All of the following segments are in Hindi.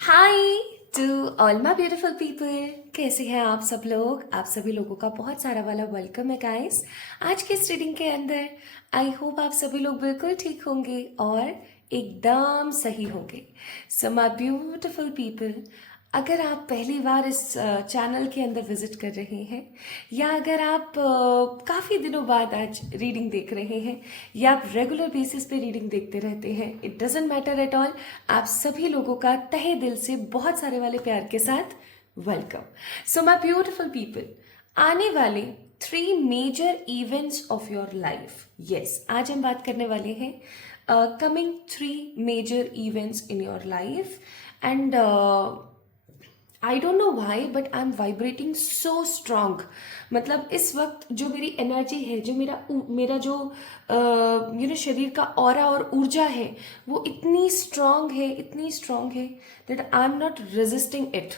Hi to all my beautiful people. कैसे हैं आप सब लोग? आप सभी लोगों का बहुत सारा वाला वेलकम है गाइस आज के इस रीडिंग के अंदर। आई होप आप सभी लोग बिल्कुल ठीक होंगे और एकदम सही होंगे। सो माय ब्यूटीफुल पीपल, अगर आप पहली बार इस चैनल के अंदर विजिट कर रहे हैं या अगर आप काफ़ी दिनों बाद आज रीडिंग देख रहे हैं या आप रेगुलर बेसिस पे रीडिंग देखते रहते हैं, it doesn't matter at all. आप सभी लोगों का तहे दिल से बहुत सारे वाले प्यार के साथ welcome. So my beautiful people, आने वाले 3 major events of your life. Yes, आज हम बात करने वाले हैं coming 3 major events in your life and I don't know why but I am vibrating so strong. मतलब इस वक्त जो मेरी एनर्जी है, जो मेरा जो शरीर का ऑरा और ऊर्जा है, वो इतनी स्ट्रांग है, इतनी स्ट्रांग है that I am not resisting it.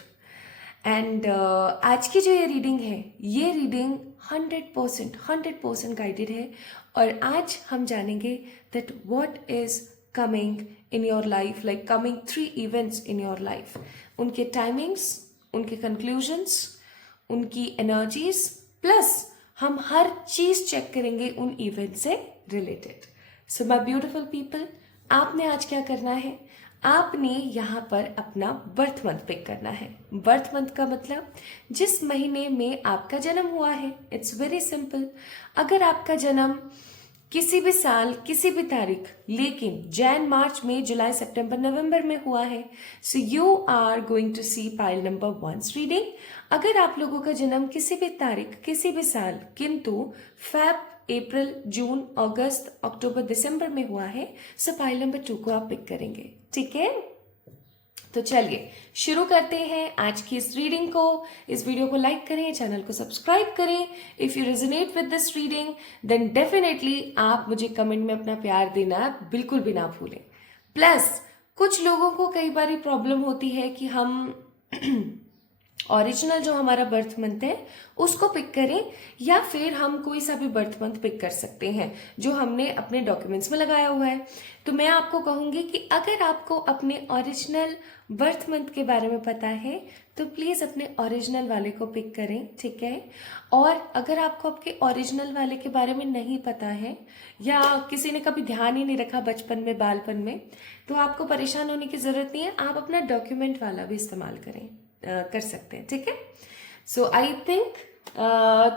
And आज की जो ये रीडिंग 100% गाइडेड है। और आज हम जानेंगे that what is coming in your life, like coming 3 events in your life, उनके टाइमिंग्स, उनके कंक्लूजन्स, उनकी एनर्जीज, प्लस हम हर चीज चेक करेंगे उन इवेंट से related. So my beautiful people, आपने आज क्या करना है? आपने यहाँ पर अपना बर्थ मंथ पिक करना है। बर्थ मंथ का मतलब जिस महीने में आपका जन्म हुआ है। It's very simple. अगर आपका जन्म किसी भी साल किसी भी तारीख, लेकिन जैन मार्च मई जुलाई सितंबर नवंबर में हुआ है, so you are going to see pile number 1 reading. अगर आप लोगों का जन्म किसी भी तारीख किसी भी साल किंतु फेब अप्रैल जून अगस्त अक्टूबर दिसंबर में हुआ है, सो पाइल नंबर 2 को आप पिक करेंगे। ठीक है, तो चलिए शुरू करते हैं आज की इस रीडिंग को। इस वीडियो को लाइक करें, चैनल को सब्सक्राइब करें। If you resonate with this reading then definitely आप मुझे कमेंट में अपना प्यार देना बिल्कुल भी ना भूलें। प्लस कुछ लोगों को कई बार प्रॉब्लम होती है कि हम ओरिजिनल जो हमारा बर्थ मंथ है उसको पिक करें, या फिर हम कोई सा भी बर्थ मंथ पिक कर सकते हैं जो हमने अपने डॉक्यूमेंट्स में लगाया हुआ है। तो मैं आपको कहूंगी कि अगर आपको अपने ओरिजिनल बर्थ मंथ के बारे में पता है तो प्लीज अपने ओरिजिनल वाले को पिक करें। ठीक है, और अगर आपको आपके ओरिजिनल वाले के बारे में नहीं पता है या किसी ने कभी ध्यान ही नहीं रखा बचपन में बालपन में, तो आपको परेशान होने की जरूरत नहीं है। आप अपना डॉक्यूमेंट वाला भी इस्तेमाल कर सकते हैं। ठीक है, so I think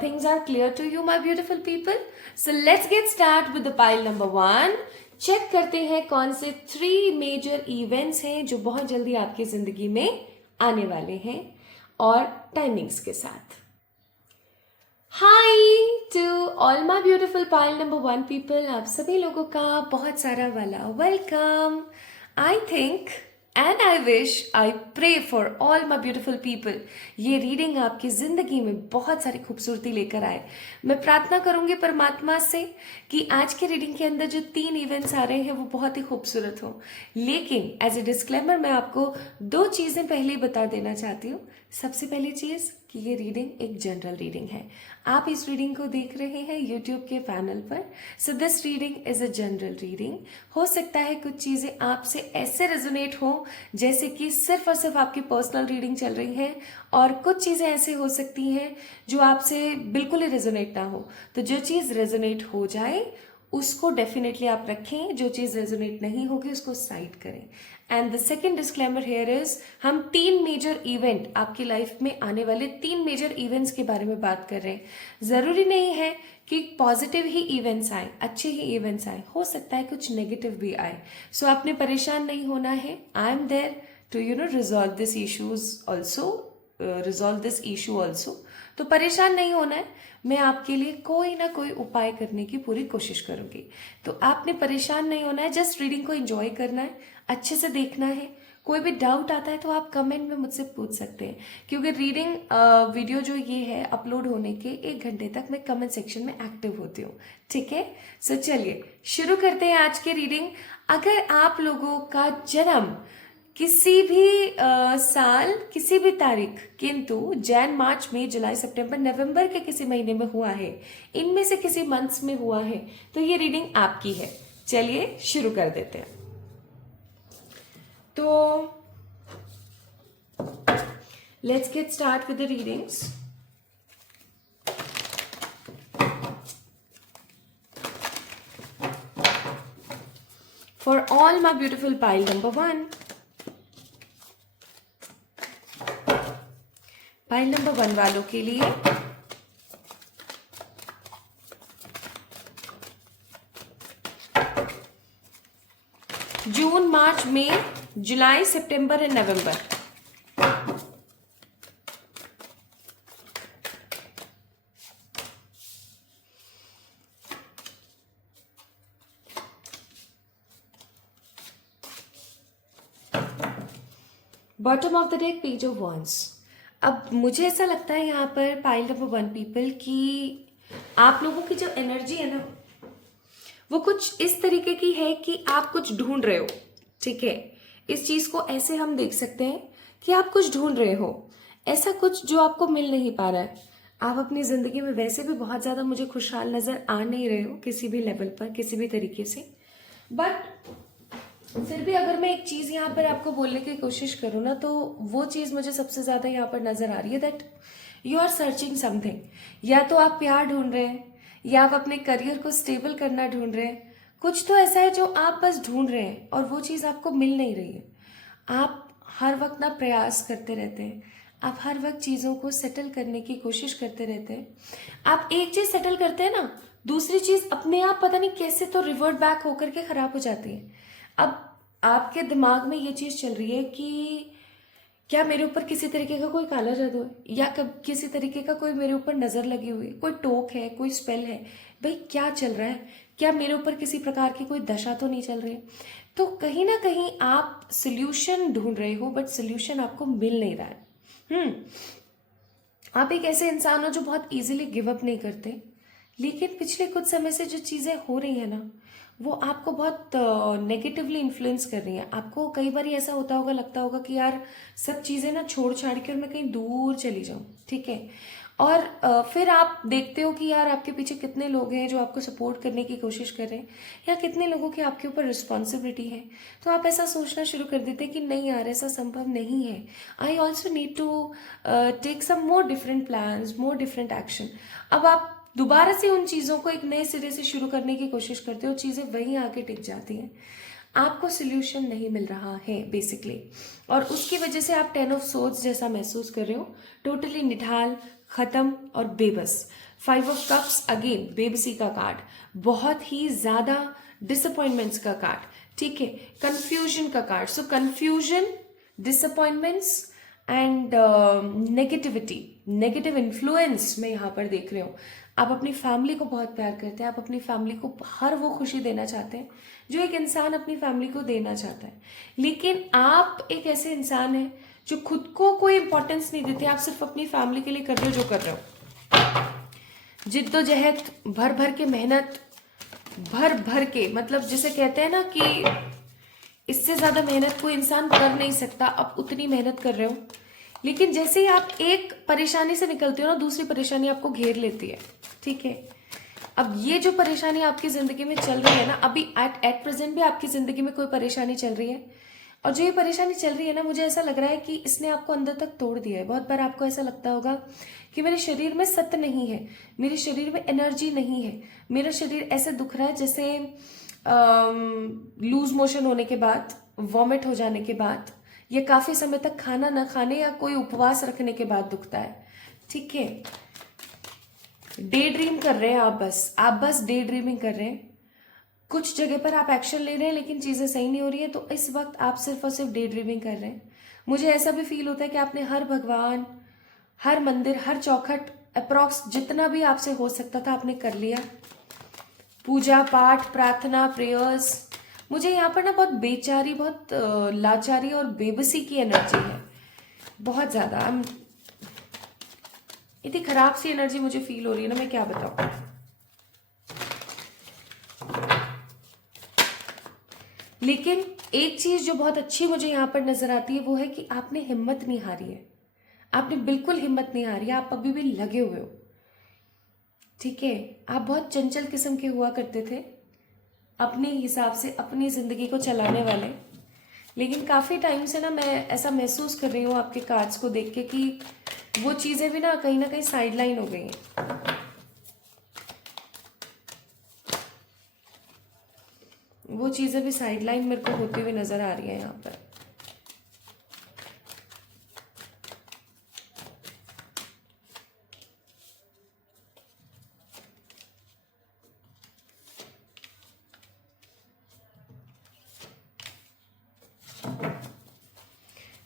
things are clear to you my beautiful people. So let's get start with the pile number 1। Check करते हैं कौन से 3 मेजर इवेंट्स हैं जो बहुत जल्दी आपकी जिंदगी में आने वाले हैं और टाइमिंग्स के साथ। Hi to all my beautiful pile number 1 people, आप सभी लोगों का बहुत सारा वाला welcome. I think and I wish, I pray for all my beautiful people, ये रीडिंग आपकी जिंदगी में बहुत सारी खूबसूरती लेकर आए। मैं प्रार्थना करूंगी परमात्मा से कि आज के रीडिंग के अंदर जो 3 इवेंट्स आ रहे हैं वो बहुत ही खूबसूरत हो। लेकिन एज ए डिस्क्लेमर मैं आपको 2 चीजें पहले ही बता देना चाहती हूँ। सबसे पहली चीज कि ये रीडिंग एक जनरल रीडिंग है। आप इस रीडिंग को देख रहे हैं यूट्यूब के पैनल पर, so this reading is a general reading. हो सकता है कुछ चीजें आपसे ऐसे रेजोनेट हो जैसे कि सिर्फ और सिर्फ आपकी पर्सनल रीडिंग चल रही है, और कुछ चीजें ऐसे हो सकती हैं जो आपसे बिल्कुल ही रेजोनेट ना हो। तो जो चीज रेजोनेट हो जाए उसको डेफिनेटली आप रखें, जो चीज रेजोनेट नहीं होगी उसको साइड करें। And the second disclaimer here is, हम 3 मेजर इवेंट आपकी लाइफ में आने वाले 3 मेजर इवेंट्स के बारे में बात कर रहे हैं। जरूरी नहीं है कि पॉजिटिव ही इवेंट्स आए, अच्छे ही इवेंट्स आए, हो सकता है कुछ नेगेटिव भी आए। सो आपने परेशान नहीं होना है। I am there to resolve this issues also, resolve this issue also. तो परेशान नहीं होना है, मैं आपके लिए कोई ना कोई उपाय करने की पूरी कोशिश करूंगी। तो आपने परेशान नहीं होना है, जस्ट रीडिंग को एंजॉय करना है, अच्छे से देखना है। कोई भी डाउट आता है तो आप कमेंट में मुझसे पूछ सकते हैं, क्योंकि रीडिंग वीडियो जो ये है अपलोड होने के 1 घंटे तक मैं कमेंट सेक्शन में एक्टिव होती हूँ। ठीक है, सो चलिए शुरू करते हैं आज की रीडिंग। अगर आप लोगों का जन्म किसी भी साल किसी भी तारीख किंतु जैन मार्च मई जुलाई सितंबर नवंबर के किसी महीने में हुआ है, इनमें से किसी मंथ्स में हुआ है, तो ये रीडिंग आपकी है। चलिए शुरू कर देते हैं। तो Let's get start with the readings. For all my beautiful pile number 1. Pile number 1 वालों के लिए June, March, May, July, September and November. Bottom of the deck page of wands. अब मुझे ऐसा लगता है यहाँ पर पाइल नंबर 1 पीपल की आप लोगों की जो एनर्जी है ना वो कुछ इस तरीके की है कि आप कुछ ढूंढ रहे हो। ठीक है, इस चीज को ऐसे हम देख सकते हैं कि आप कुछ ढूंढ रहे हो, ऐसा कुछ जो आपको मिल नहीं पा रहा है। आप अपनी जिंदगी में वैसे भी बहुत ज्यादा मुझे खुशहाल नजर आ नहीं रहे हो किसी भी लेवल पर, किसी भी तरीके से, बट फिर भी अगर मैं एक चीज यहाँ पर आपको बोलने की कोशिश करूँ ना तो वो चीज मुझे सबसे ज्यादा यहाँ पर नजर आ रही है that you are searching something. या तो आप प्यार ढूंढ रहे हैं या आप अपने करियर को स्टेबल करना ढूंढ रहे हैं। कुछ तो ऐसा है जो आप बस ढूंढ रहे हैं और वो चीज आपको मिल नहीं रही है। आप हर वक्त ना प्रयास करते रहते हैं, आप हर वक्त चीजों को सेटल करने की कोशिश करते रहते हैं। आप एक चीज सेटल करते हैं ना, दूसरी चीज अपने आप पता नहीं कैसे तो रिवर्ट बैक होकर के खराब हो जाती है। अब आपके दिमाग में ये चीज चल रही है कि क्या मेरे ऊपर किसी तरीके का कोई काला जादू है या कब किसी तरीके का कोई मेरे ऊपर नजर लगी हुई है, कोई टोक है, कोई स्पेल है। भाई क्या चल रहा है, क्या मेरे ऊपर किसी प्रकार की कोई दशा तो नहीं चल रही है। तो कहीं ना कहीं आप सोल्यूशन ढूंढ रहे हो बट सोल्यूशन आपको मिल नहीं रहा है। आप एक ऐसे इंसान हो जो बहुत इजीली गिव अप नहीं करते, लेकिन पिछले कुछ समय से जो चीजें हो रही है ना वो आपको बहुत नेगेटिवली इन्फ्लुएंस कर रही हैं। आपको कई बार ऐसा होता होगा, लगता होगा कि यार सब चीज़ें ना छोड़ छाड़ के और मैं कहीं दूर चली जाऊँ। ठीक है, और फिर आप देखते हो कि यार आपके पीछे कितने लोग हैं जो आपको सपोर्ट करने की कोशिश कर रहे हैं या कितने लोगों की आपके ऊपर रिस्पॉन्सिबिलिटी है। तो आप ऐसा सोचना शुरू कर देते हैं कि नहीं यार ऐसा संभव नहीं है। I also need to take some more different plans, more different action. अब आप दोबारा से उन चीज़ों को एक नए सिरे से शुरू करने की कोशिश करते हो, चीज़ें वहीं आके टिक जाती हैं, आपको सोल्यूशन नहीं मिल रहा है बेसिकली, और उसकी वजह से आप 10 ऑफ सोर्ड्स जैसा महसूस कर रहे हो, टोटली निढाल, खत्म और बेबस। 5 ऑफ कप्स, अगेन बेबसी का कार्ड, बहुत ही ज्यादा डिसअपॉइंटमेंट्स का कार्ड। ठीक है, कंफ्यूजन का card. So confusion, disappointments and negativity, negative influence मैं यहाँ पर देख रही हूँ। आप अपनी फैमिली को बहुत प्यार करते हैं, आप अपनी फैमिली को हर वो खुशी देना चाहते हैं जो एक इंसान अपनी फैमिली को देना चाहता है, लेकिन आप एक ऐसे इंसान हैं जो खुद को कोई इंपॉर्टेंस नहीं देते। आप सिर्फ अपनी फैमिली के लिए कर रहे हो जो कर रहे हो, जिद्दोजहद, भर भर के मेहनत, भर भर के, मतलब जिसे कहते हैं ना कि इससे ज्यादा मेहनत कोई इंसान कर नहीं सकता, आप उतनी मेहनत कर रहे हो। लेकिन जैसे ही आप एक परेशानी से निकलते हो ना दूसरी परेशानी आपको घेर लेती है। ठीक है, अब ये जो परेशानी आपकी जिंदगी में चल रही है ना, अभी एट प्रेजेंट भी आपकी जिंदगी में कोई परेशानी चल रही है, और जो ये परेशानी चल रही है ना मुझे ऐसा लग रहा है कि इसने आपको अंदर तक तोड़ दिया है। बहुत बार आपको ऐसा लगता होगा कि मेरे शरीर में सत्य नहीं है, मेरे शरीर में एनर्जी नहीं है, मेरा शरीर ऐसे दुख रहा है जैसे लूज मोशन होने के बाद, वॉमिट हो जाने के बाद, या काफी समय तक खाना न खाने या कोई उपवास रखने के बाद दुखता है। ठीक है, डे ड्रीम कर रहे हैं आप बस डे ड्रीमिंग कर रहे हैं। कुछ जगह पर आप एक्शन ले रहे हैं लेकिन चीजें सही नहीं हो रही है, तो इस वक्त आप सिर्फ और सिर्फ डे ड्रीमिंग कर रहे हैं। मुझे ऐसा भी फील होता है कि आपने हर भगवान, हर मंदिर, हर चौखट, अप्रॉक्स जितना भी आपसे हो सकता था आपने कर लिया, पूजा पाठ, प्रार्थना, प्रेयर्स। मुझे यहाँ पर ना बहुत बेचारी, बहुत लाचारी और बेबसी की एनर्जी है, बहुत ज्यादा। इतनी खराब सी एनर्जी मुझे फील हो रही है ना, मैं क्या बताऊं। लेकिन एक चीज जो बहुत अच्छी मुझे यहाँ पर नजर आती है वो है कि आपने हिम्मत नहीं हारी है, आपने बिल्कुल हिम्मत नहीं हारी है, आप अभी भी लगे हुए हो। ठीक है, आप बहुत चंचल किस्म के हुआ करते थे, अपने हिसाब से अपनी जिंदगी को चलाने वाले, लेकिन काफ़ी टाइम से ना मैं ऐसा महसूस कर रही हूँ आपके कार्ड्स को देख के कि वो चीज़ें भी ना कहीं साइडलाइन हो गई हैं। वो चीज़ें भी साइडलाइन मेरे को होती हुई नज़र आ रही है यहाँ पर।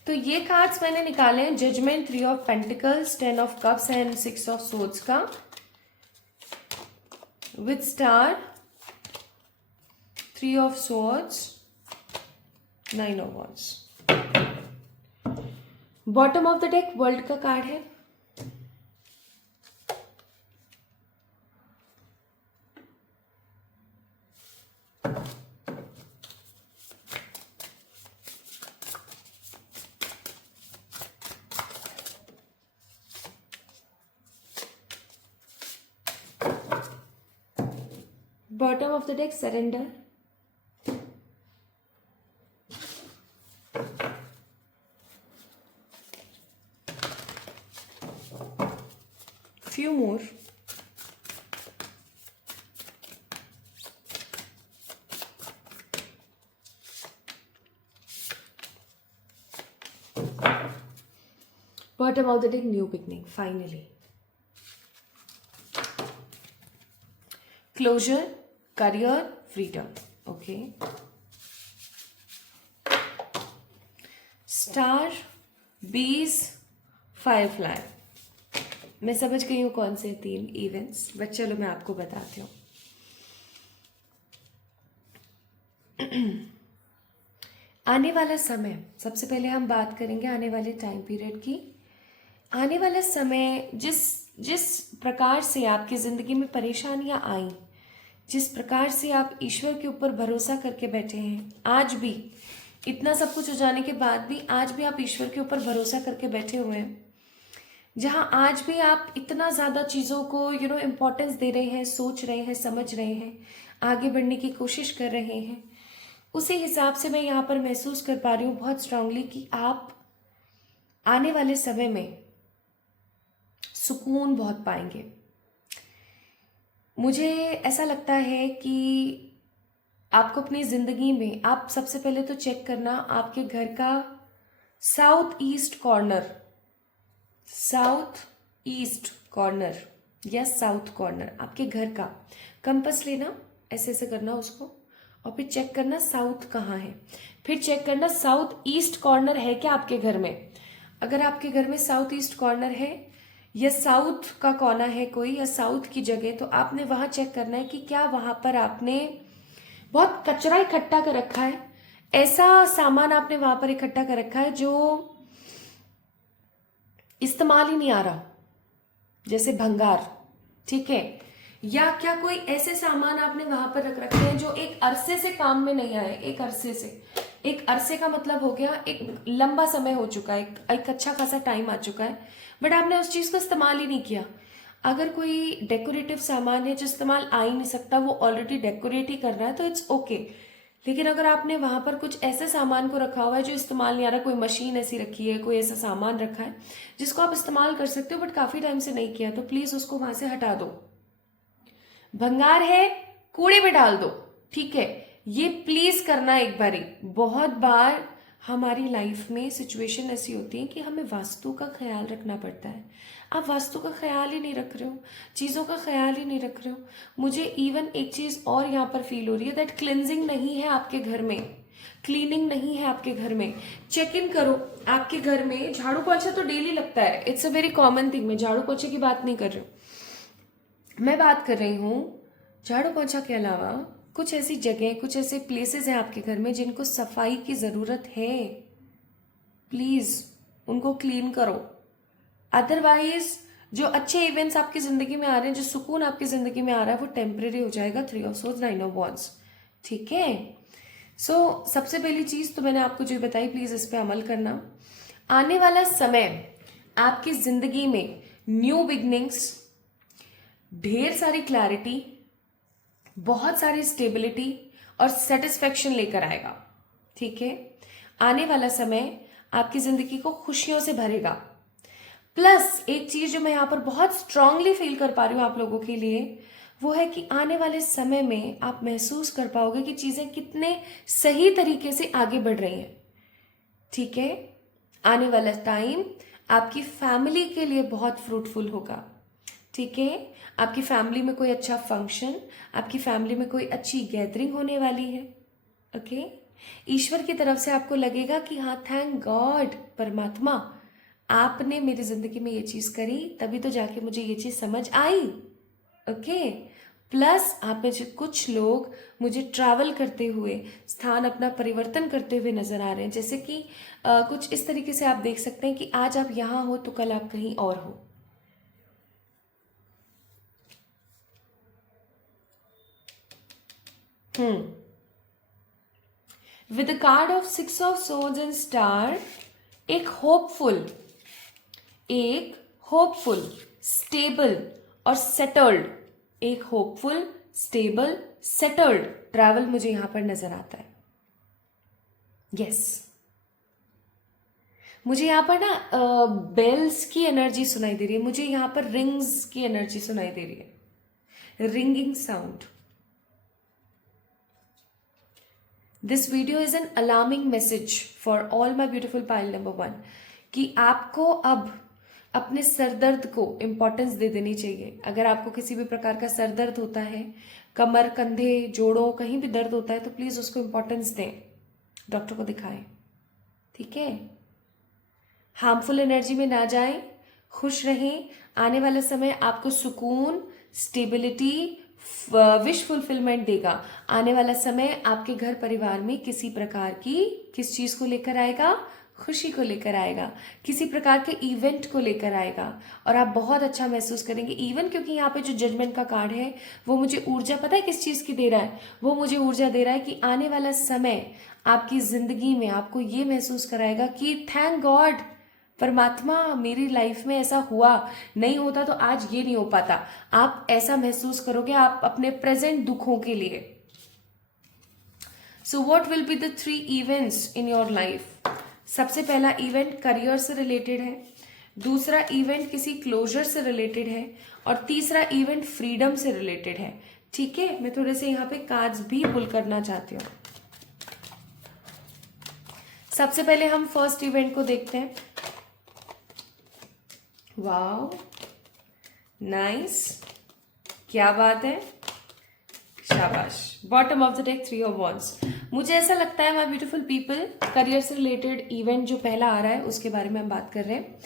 तो ये कार्ड्स मैंने निकाले हैं, judgement, 3 of pentacles, 10 of cups and 6 of swords का, with star, 3 of swords, 9 of wands. Bottom of the deck world का कार्ड है। Bottom of the deck surrender, few more, bottom of the deck, new beginning, finally, closure, career, freedom, okay, star, bees, firefly। मैं समझ गई हूँ कौन से 3 इवेंट्स, बट चलो मैं आपको बताती हूँ। आने वाला समय, सबसे पहले हम बात करेंगे आने वाले टाइम पीरियड की। आने वाला समय जिस प्रकार से आपकी ज़िंदगी में परेशानियां आई, जिस प्रकार से आप ईश्वर के ऊपर भरोसा करके बैठे हैं, आज भी इतना सब कुछ हो जाने के बाद भी आज भी आप ईश्वर के ऊपर भरोसा करके बैठे हुए हैं, जहां आज भी आप इतना ज़्यादा चीज़ों को इम्पोर्टेंस दे रहे हैं, सोच रहे हैं, समझ रहे हैं, आगे बढ़ने की कोशिश कर रहे हैं, उसी हिसाब से मैं यहाँ पर महसूस कर पा रही हूँ बहुत स्ट्रांगली कि आप आने वाले समय में सुकून बहुत पाएंगे। मुझे ऐसा लगता है कि आपको अपनी ज़िंदगी में, आप सबसे पहले तो चेक करना आपके घर का साउथ ईस्ट कॉर्नर या साउथ कॉर्नर, आपके घर का कंपास लेना, ऐसे ऐसे करना उसको, और फिर चेक करना साउथ कहाँ है। फिर चेक करना साउथ ईस्ट कॉर्नर है क्या आपके घर में। अगर आपके घर में साउथ ईस्ट कॉर्नर है या साउथ का कोना है कोई, या साउथ की जगह, तो आपने वहां चेक करना है कि क्या वहां पर आपने बहुत कचरा इकट्ठा कर रखा है, ऐसा सामान आपने वहां पर इकट्ठा कर रखा है जो इस्तेमाल ही नहीं आ रहा, जैसे भंगार, ठीक है, या क्या कोई ऐसे सामान आपने वहां पर रख रखे हैं जो एक अरसे से काम में नहीं आए। एक अरसे का मतलब हो गया एक लंबा समय हो चुका है, एक अच्छा खासा टाइम आ चुका है, बट आपने उस चीज को इस्तेमाल ही नहीं किया। अगर कोई डेकोरेटिव सामान है जो इस्तेमाल आ ही नहीं सकता, वो ऑलरेडी डेकोरेट ही कर रहा है, तो इट्स ओके। लेकिन अगर आपने वहां पर कुछ ऐसे सामान को रखा हुआ है जो इस्तेमाल नहीं आ रहा, कोई मशीन ऐसी रखी है, कोई ऐसा सामान रखा है जिसको आप इस्तेमाल कर सकते हो बट काफी टाइम से नहीं किया, तो प्लीज उसको वहां से हटा दो। भंगार है, कूड़े में डाल दो, ठीक है, ये प्लीज करना एक बारी। बहुत बार हमारी लाइफ में सिचुएशन ऐसी होती है कि हमें वास्तु का ख्याल रखना पड़ता है। आप वास्तु का ख्याल ही नहीं रख रहे हो, चीज़ों का ख्याल ही नहीं रख रहे हो। मुझे इवन एक चीज़ और यहाँ पर फील हो रही है, दैट क्लिनजिंग नहीं है आपके घर में, क्लीनिंग नहीं है आपके घर में। चेक इन करो आपके घर में, झाड़ू पोछा तो डेली लगता है, it's a very common thing. मैं झाड़ू पोछे की बात नहीं कर रही हूँ, मैं बात कर रही हूँ झाड़ू पोछा के अलावा कुछ ऐसी जगह, कुछ ऐसे प्लेसेस हैं आपके घर में जिनको सफाई की ज़रूरत है, प्लीज़ उनको क्लीन करो। अदरवाइज जो अच्छे इवेंट्स आपकी ज़िंदगी में आ रहे हैं, जो सुकून आपकी ज़िंदगी में आ रहा है, वो टेम्परेरी हो जाएगा। 3 ऑफ सोर्ड्स, 9 ऑफ वॉन्ड्स, ठीक है। सो सबसे पहली चीज़ तो मैंने आपको जो बताई, प्लीज़ इस पर अमल करना। आने वाला समय आपकी ज़िंदगी में न्यू बिगनिंग्स, ढेर सारी क्लैरिटी, बहुत सारी स्टेबिलिटी और सेटिस्फेक्शन लेकर आएगा, ठीक है। आने वाला समय आपकी जिंदगी को खुशियों से भरेगा। प्लस एक चीज जो मैं यहाँ पर बहुत स्ट्रांगली फील कर पा रही हूँ आप लोगों के लिए, वो है कि आने वाले समय में आप महसूस कर पाओगे कि चीजें कितने सही तरीके से आगे बढ़ रही हैं। ठीक है, आने वाला टाइम आपकी फैमिली के लिए बहुत फ्रूटफुल होगा। ठीक है, आपकी फैमिली में कोई अच्छा फंक्शन, आपकी फैमिली में कोई अच्छी गैदरिंग होने वाली है। ओके, ईश्वर की तरफ से आपको लगेगा कि हाँ, थैंक गॉड परमात्मा, आपने मेरी जिंदगी में ये चीज करी, तभी तो जाके मुझे ये चीज समझ आई। ओके, प्लस आप में से कुछ लोग मुझे ट्रैवल करते हुए, स्थान अपना परिवर्तन करते हुए नजर आ रहे हैं। जैसे कि कुछ इस तरीके से आप देख सकते हैं कि आज आप यहाँ हो तो कल आप कहीं और हो। With the card of 6 of swords and star, एक होपफुल स्टेबल और सेटल्ड, एक होपफुल स्टेबल सेटल्ड ट्रैवल मुझे यहां पर नजर आता है। यस, मुझे यहां पर ना बेल्स की एनर्जी सुनाई दे रही है, मुझे यहां पर रिंग्स की एनर्जी सुनाई दे रही है, ringing sound. This video is an alarming message for all my beautiful pile number 1 कि आपको अब अपने सरदर्द को इम्पोर्टेंस दे देनी चाहिए। अगर आपको किसी भी प्रकार का सरदर्द होता है, कमर, कंधे, जोड़ों, कहीं भी दर्द होता है, तो प्लीज उसको इम्पोर्टेंस दें, डॉक्टर को दिखाएं। ठीक है, हार्मफुल एनर्जी में ना जाएं, खुश रहें। आने वाला समय आपको सुकून, स्टेबिलिटी, विश फुलफिलमेंट देगा। आने वाला समय आपके घर परिवार में किसी प्रकार की किस चीज को लेकर आएगा? खुशी को लेकर आएगा, किसी प्रकार के इवेंट को लेकर आएगा, और आप बहुत अच्छा महसूस करेंगे। इवन क्योंकि यहाँ पे जो जजमेंट का कार्ड है वो मुझे ऊर्जा, पता है किस चीज की दे रहा है? वो मुझे ऊर्जा दे रहा है कि आने वाला समय आपकी जिंदगी में आपको ये महसूस कराएगा कि थैंक गॉड परमात्मा, मेरी लाइफ में ऐसा हुआ, नहीं होता तो आज ये नहीं हो पाता। आप ऐसा महसूस करोगे आप अपने प्रेजेंट दुखों के लिए। So what will be the 3 events in your life? सबसे पहला इवेंट करियर से रिलेटेड है, दूसरा इवेंट किसी क्लोजर से रिलेटेड है, और तीसरा इवेंट फ्रीडम से रिलेटेड है। ठीक है, मैं थोड़े से यहाँ पे कार्ड्स भी पुल करना चाहती हूँ। सबसे पहले हम फर्स्ट इवेंट को देखते हैं। वाओ, नाइस, क्या बात है, शाबाश। Bottom of the deck 3 of wands. मुझे ऐसा लगता है माय ब्यूटीफुल पीपल, करियर से रिलेटेड इवेंट जो पहला आ रहा है उसके बारे में हम बात कर रहे हैं।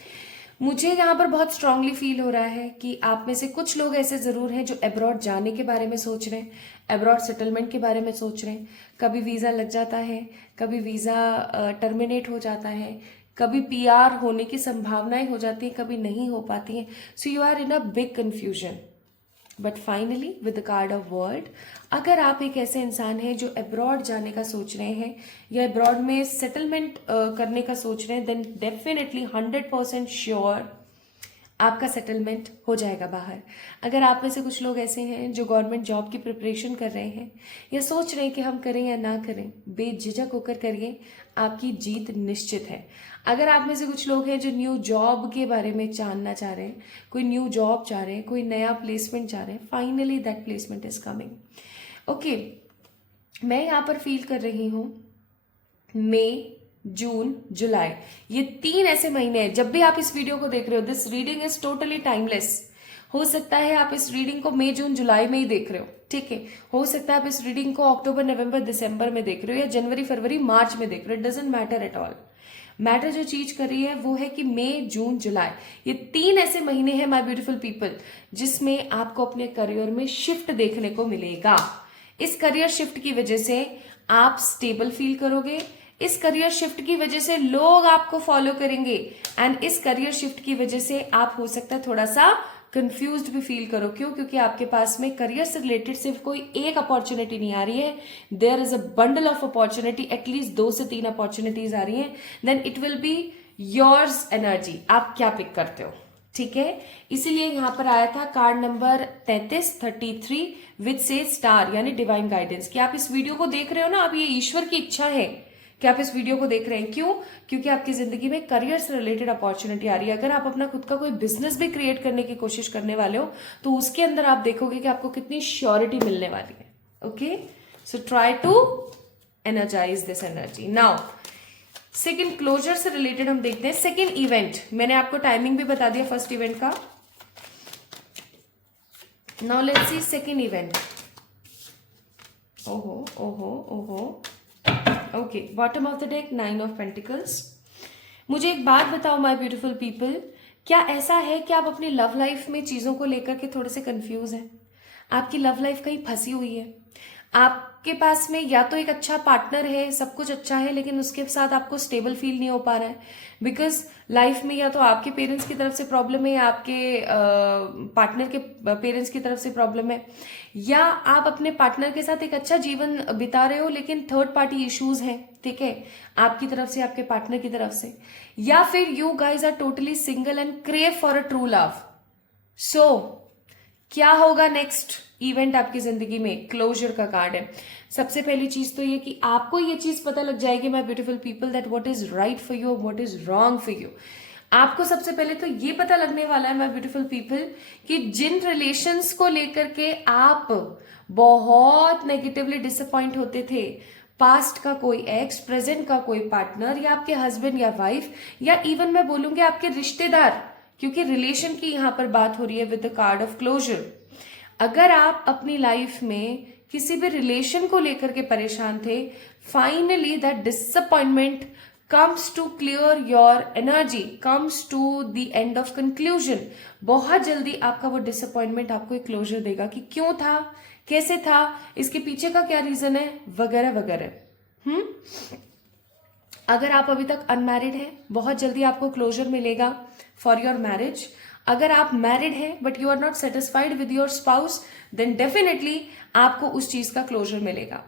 मुझे यहाँ पर बहुत स्ट्रांगली फील हो रहा है कि आप में से कुछ लोग ऐसे जरूर हैं जो अब्रॉड जाने के बारे में सोच रहे हैं, अब्रॉड सेटलमेंट के बारे में सोच रहे हैं। कभी वीजा लग जाता है, कभी वीजा टर्मिनेट हो जाता है, कभी पीआर होने की संभावनाएं हो जाती हैं, कभी नहीं हो पाती हैं। So you are in a big confusion, but finally with the card of world, अगर आप एक ऐसे इंसान हैं जो अब्रॉड जाने का सोच रहे हैं या अब्रॉड में सेटलमेंट करने का सोच रहे हैं, देन डेफिनेटली 100% श्योर आपका सेटलमेंट हो जाएगा बाहर। अगर आप में से कुछ लोग ऐसे हैं जो गवर्नमेंट जॉब की प्रिपरेशन कर रहे हैं या सोच रहे हैं कि हम करें या ना करें, बेझिझक होकर करिए, आपकी जीत निश्चित है। अगर आप में से कुछ लोग हैं जो न्यू जॉब के बारे में जानना चाह रहे हैं, कोई न्यू जॉब चाह रहे हैं, कोई नया प्लेसमेंट चाह रहे हैं, finally that placement is coming. Okay, मैं यहाँ पर फील कर रही हूँ मई, जून, जुलाई, ये 3 ऐसे महीने हैं। जब भी आप इस वीडियो को देख रहे हो, this reading is totally timeless. हो सकता है आप इस रीडिंग को मई, जून, जुलाई में ही देख रहे हो, ठीक है। हो सकता है आप इस रीडिंग को अक्टूबर, नवंबर, दिसंबर में देख रहे हो या जनवरी, फरवरी, मार्च में देख रहे हो, it doesn't matter at all. Matter जो चीज कर रही है वो है कि मई, जून, जुलाई, ये 3 ऐसे महीने हैं माय ब्यूटीफुल पीपल जिसमें आपको अपने करियर में शिफ्ट देखने को मिलेगा। इस करियर शिफ्ट की वजह से आप स्टेबल फील करोगे, इस करियर शिफ्ट की वजह से लोग आपको फॉलो करेंगे, एंड इस करियर शिफ्ट की वजह से आप हो सकता है थोड़ा सा कंफ्यूज्ड भी फील करो। क्यों? क्योंकि आपके पास में करियर से रिलेटेड सिर्फ कोई एक अपॉर्चुनिटी नहीं आ रही है, there is a bundle of opportunity, at least 2 से 3 अपॉर्चुनिटीज आ रही हैं। Then it will be yours energy, आप क्या पिक करते हो, ठीक है। इसीलिए यहां पर आया था कार्ड नंबर 33 विद से स्टार, यानी डिवाइन गाइडेंस, कि आप इस वीडियो को देख रहे हो ना, अब ये ईश्वर की इच्छा है कि आप इस वीडियो को देख रहे हैं। क्यों? क्योंकि आपकी जिंदगी में करियर से रिलेटेड अपॉर्चुनिटी आ रही है। अगर आप अपना खुद का कोई बिजनेस भी क्रिएट करने की कोशिश करने वाले हो तो उसके अंदर आप देखोगे कि आपको कितनी श्योरिटी मिलने वाली है। Okay, so try to energize this energy. Now second closure से रिलेटेड हम देखते हैं सेकेंड इवेंट। मैंने आपको टाइमिंग भी बता दिया फर्स्ट इवेंट का। Now let's C second event. ओहो ओहो ओहो, okay, bottom of the deck 9 of pentacles. मुझे एक बात बताओ माय ब्यूटीफुल पीपल, क्या ऐसा है कि आप अपनी लव लाइफ में चीजों को लेकर के थोड़े से कंफ्यूज हैं? आपकी लव लाइफ कहीं फंसी हुई है? आपके पास में या तो एक अच्छा पार्टनर है, सब कुछ अच्छा है, लेकिन उसके साथ आपको स्टेबल फील नहीं हो पा रहा है बिकॉज लाइफ में या तो आपके पेरेंट्स की तरफ से प्रॉब्लम है या आपके पार्टनर के पेरेंट्स की तरफ से प्रॉब्लम है, या आप अपने पार्टनर के साथ एक अच्छा जीवन बिता रहे हो लेकिन थर्ड पार्टी इश्यूज हैं, ठीक है, आपकी तरफ से, आपके पार्टनर की तरफ से, या फिर you guys are totally single and crave for a true love. So क्या होगा नेक्स्ट इवेंट आपकी जिंदगी में? क्लोजर का कार्ड है। सबसे पहली चीज तो ये कि आपको ये चीज पता लग जाएगी my beautiful people that what is right for you, what is wrong for you. आपको सबसे पहले तो ये पता लगने वाला है माय ब्यूटीफुल पीपल कि जिन रिलेशंस को लेकर के आप बहुत नेगेटिवली डिसअपॉइंट होते थे, पास्ट का कोई एक्स, प्रेजेंट का कोई पार्टनर, या आपके हस्बैंड या वाइफ, या इवन मैं बोलूंगी आपके रिश्तेदार, क्योंकि रिलेशन की यहां पर बात हो रही है with the card of closure. अगर आप अपनी लाइफ में किसी भी रिलेशन को लेकर के परेशान थे, finally that disappointment comes to clear your energy, comes to the end of conclusion. बहुत जल्दी आपका वो डिसअपॉइंटमेंट आपको एक क्लोजर देगा कि क्यों था, कैसे था, इसके पीछे का क्या रीजन है, वगैरह वगैरह। अगर आप अभी तक अनमैरिड हैं, बहुत जल्दी आपको क्लोजर मिलेगा फॉर योर मैरिज। अगर आप मैरिड हैं but you are not satisfied with your spouse, then definitely आपको उस चीज का क्लोजर मिलेगा।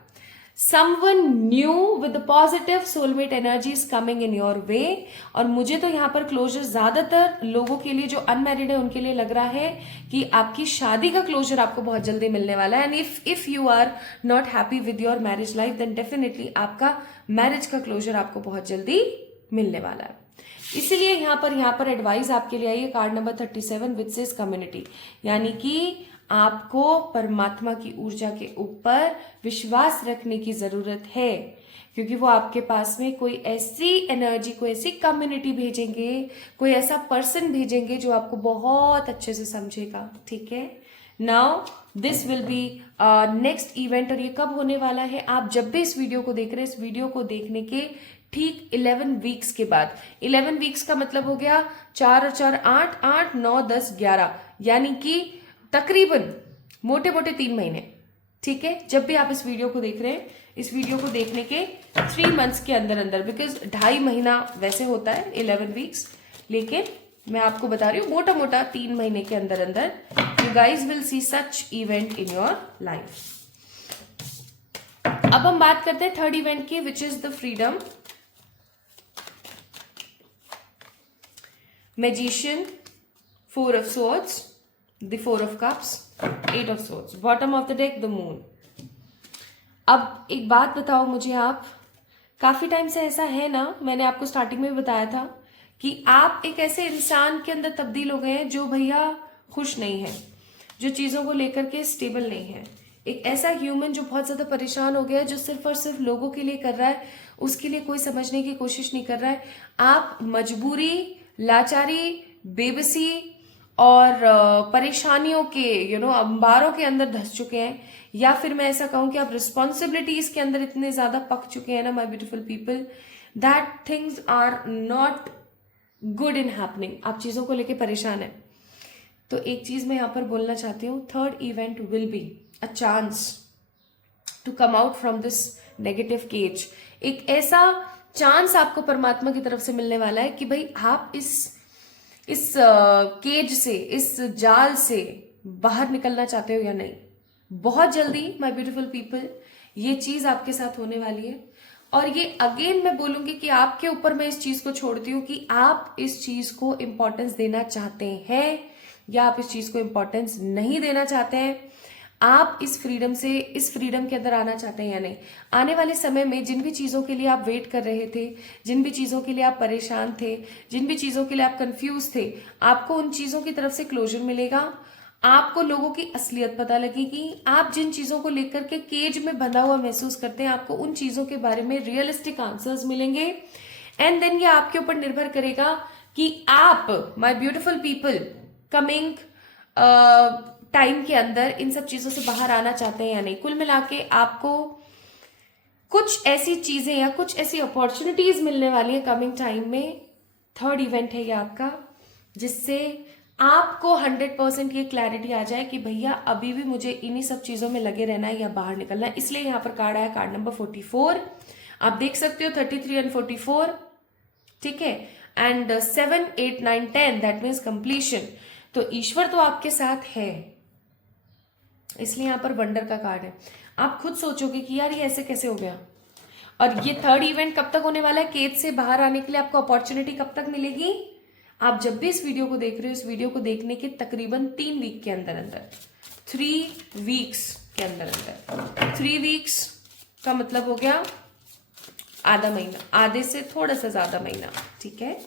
Someone new with positive soulmate energy is coming in your way. और मुझे तो यहाँ पर क्लोजर ज्यादातर लोगों के लिए जो अनमैरिड है उनके लिए लग रहा है कि आपकी शादी का क्लोजर आपको बहुत जल्दी मिलने वाला है। And if you are not happy with your marriage life, then definitely आपका मैरिज का क्लोजर आपको बहुत जल्दी मिलने वाला है। इसीलिए यहाँ पर एडवाइस आपके लिए आई है card number 37 which says community, यानी कि आपको परमात्मा की ऊर्जा के ऊपर विश्वास रखने की जरूरत है, क्योंकि वो आपके पास में कोई ऐसी एनर्जी, कोई ऐसी कम्युनिटी भेजेंगे, कोई ऐसा पर्सन भेजेंगे जो आपको बहुत अच्छे से समझेगा। ठीक है, now this will be next event. और ये कब होने वाला है? आप जब भी इस वीडियो को देख रहे हैं, इस वीडियो को देखने के ठीक 11 वीक्स के बाद। 11 वीक्स का मतलब हो गया 4 और 4 8, 8 9 10 11, यानी कि तकरीबन मोटे मोटे 3 महीने। ठीक है, जब भी आप इस वीडियो को देख रहे हैं, इस वीडियो को देखने के 3 मंथ्स के अंदर अंदर, बिकॉज 2.5 महीना वैसे होता है 11 वीक्स, लेकिन मैं आपको बता रही हूँ मोटा मोटा 3 महीने के अंदर अंदर you guys will see such event in your life. अब हम बात करते हैं थर्ड इवेंट की, which is the freedom. Magician, 4 of swords, the 4 of cups, 8 of swords, bottom of the deck the moon। अब एक बात बताओ मुझे, आप काफी टाइम से ऐसा है ना, मैंने आपको स्टार्टिंग में भी बताया था कि आप एक ऐसे इंसान के अंदर तब्दील हो गए हैं जो भैया खुश नहीं है, जो चीजों को लेकर के स्टेबल नहीं है। एक ऐसा ह्यूमन जो बहुत ज्यादा परेशान हो गया है, जो सिर्फ और सिर्फ लोगों के लिए कर रहा है, उसके लिए कोई समझने की कोशिश नहीं कर रहा है। आप मजबूरी, लाचारी, बेबसी और परेशानियों के अंबारों के अंदर धंस चुके हैं, या फिर मैं ऐसा कहूं कि आप रिस्पॉन्सिबिलिटीज के अंदर इतने ज्यादा पक चुके हैं ना my beautiful people, that things are not good in happening. आप चीजों को लेके परेशान है। तो एक चीज मैं यहां पर बोलना चाहती हूँ, third event will be a chance to come out from this negative cage. एक ऐसा चांस आपको परमात्मा की तरफ से मिलने वाला है कि भाई आप इस केज से, इस जाल से बाहर निकलना चाहते हो या नहीं। बहुत जल्दी माय ब्यूटीफुल पीपल ये चीज आपके साथ होने वाली है। और ये अगेन मैं बोलूंगी कि आपके ऊपर मैं इस चीज को छोड़ती हूँ कि आप इस चीज को इंपॉर्टेंस देना चाहते हैं या आप इस चीज को इंपॉर्टेंस नहीं देना चाहते हैं। आप इस फ्रीडम के अंदर आना चाहते हैं या नहीं। आने वाले समय में जिन भी चीज़ों के लिए आप वेट कर रहे थे, जिन भी चीज़ों के लिए आप परेशान थे, जिन भी चीज़ों के लिए आप कंफ्यूज थे, आपको उन चीज़ों की तरफ से क्लोजर मिलेगा। आपको लोगों की असलियत पता लगेगी। आप जिन चीज़ों को लेकर के केज में बंधा हुआ महसूस करते हैं, आपको उन चीज़ों के बारे में रियलिस्टिक आंसर्स मिलेंगे। एंड देन ये आपके ऊपर निर्भर करेगा कि आप, my beautiful people, coming time के अंदर इन सब चीज़ों से बाहर आना चाहते हैं या नहीं। कुल मिला के आपको कुछ ऐसी चीज़ें या कुछ ऐसी अपॉर्चुनिटीज मिलने वाली है कमिंग टाइम में। थर्ड इवेंट है ये आपका, जिससे आपको 100% ये क्लैरिटी आ जाए कि भैया अभी भी मुझे इन्हीं सब चीज़ों में लगे रहना है या बाहर निकलना है। इसलिए यहाँ पर कार्ड आया, कार्ड नंबर 44। आप देख सकते हो 33 एंड 44, ठीक है। And 7, 8, 9, 10 that means completion. तो ईश्वर तो आपके साथ है, इसलिए यहां पर वंडर का कार्ड है। आप खुद सोचोगे कि यार ये ऐसे कैसे हो गया। और ये थर्ड इवेंट कब तक होने वाला है, केज से बाहर आने के लिए आपको अपॉर्चुनिटी कब तक मिलेगी। आप जब भी इस वीडियो को देख रहे हो, इस वीडियो को देखने के तकरीबन 3 वीक के अंदर अंदर, 3 वीक्स के अंदर अंदर, 3 वीक्स का मतलब हो गया आधा महीना, आधे से थोड़ा सा ज्यादा महीना, ठीक है।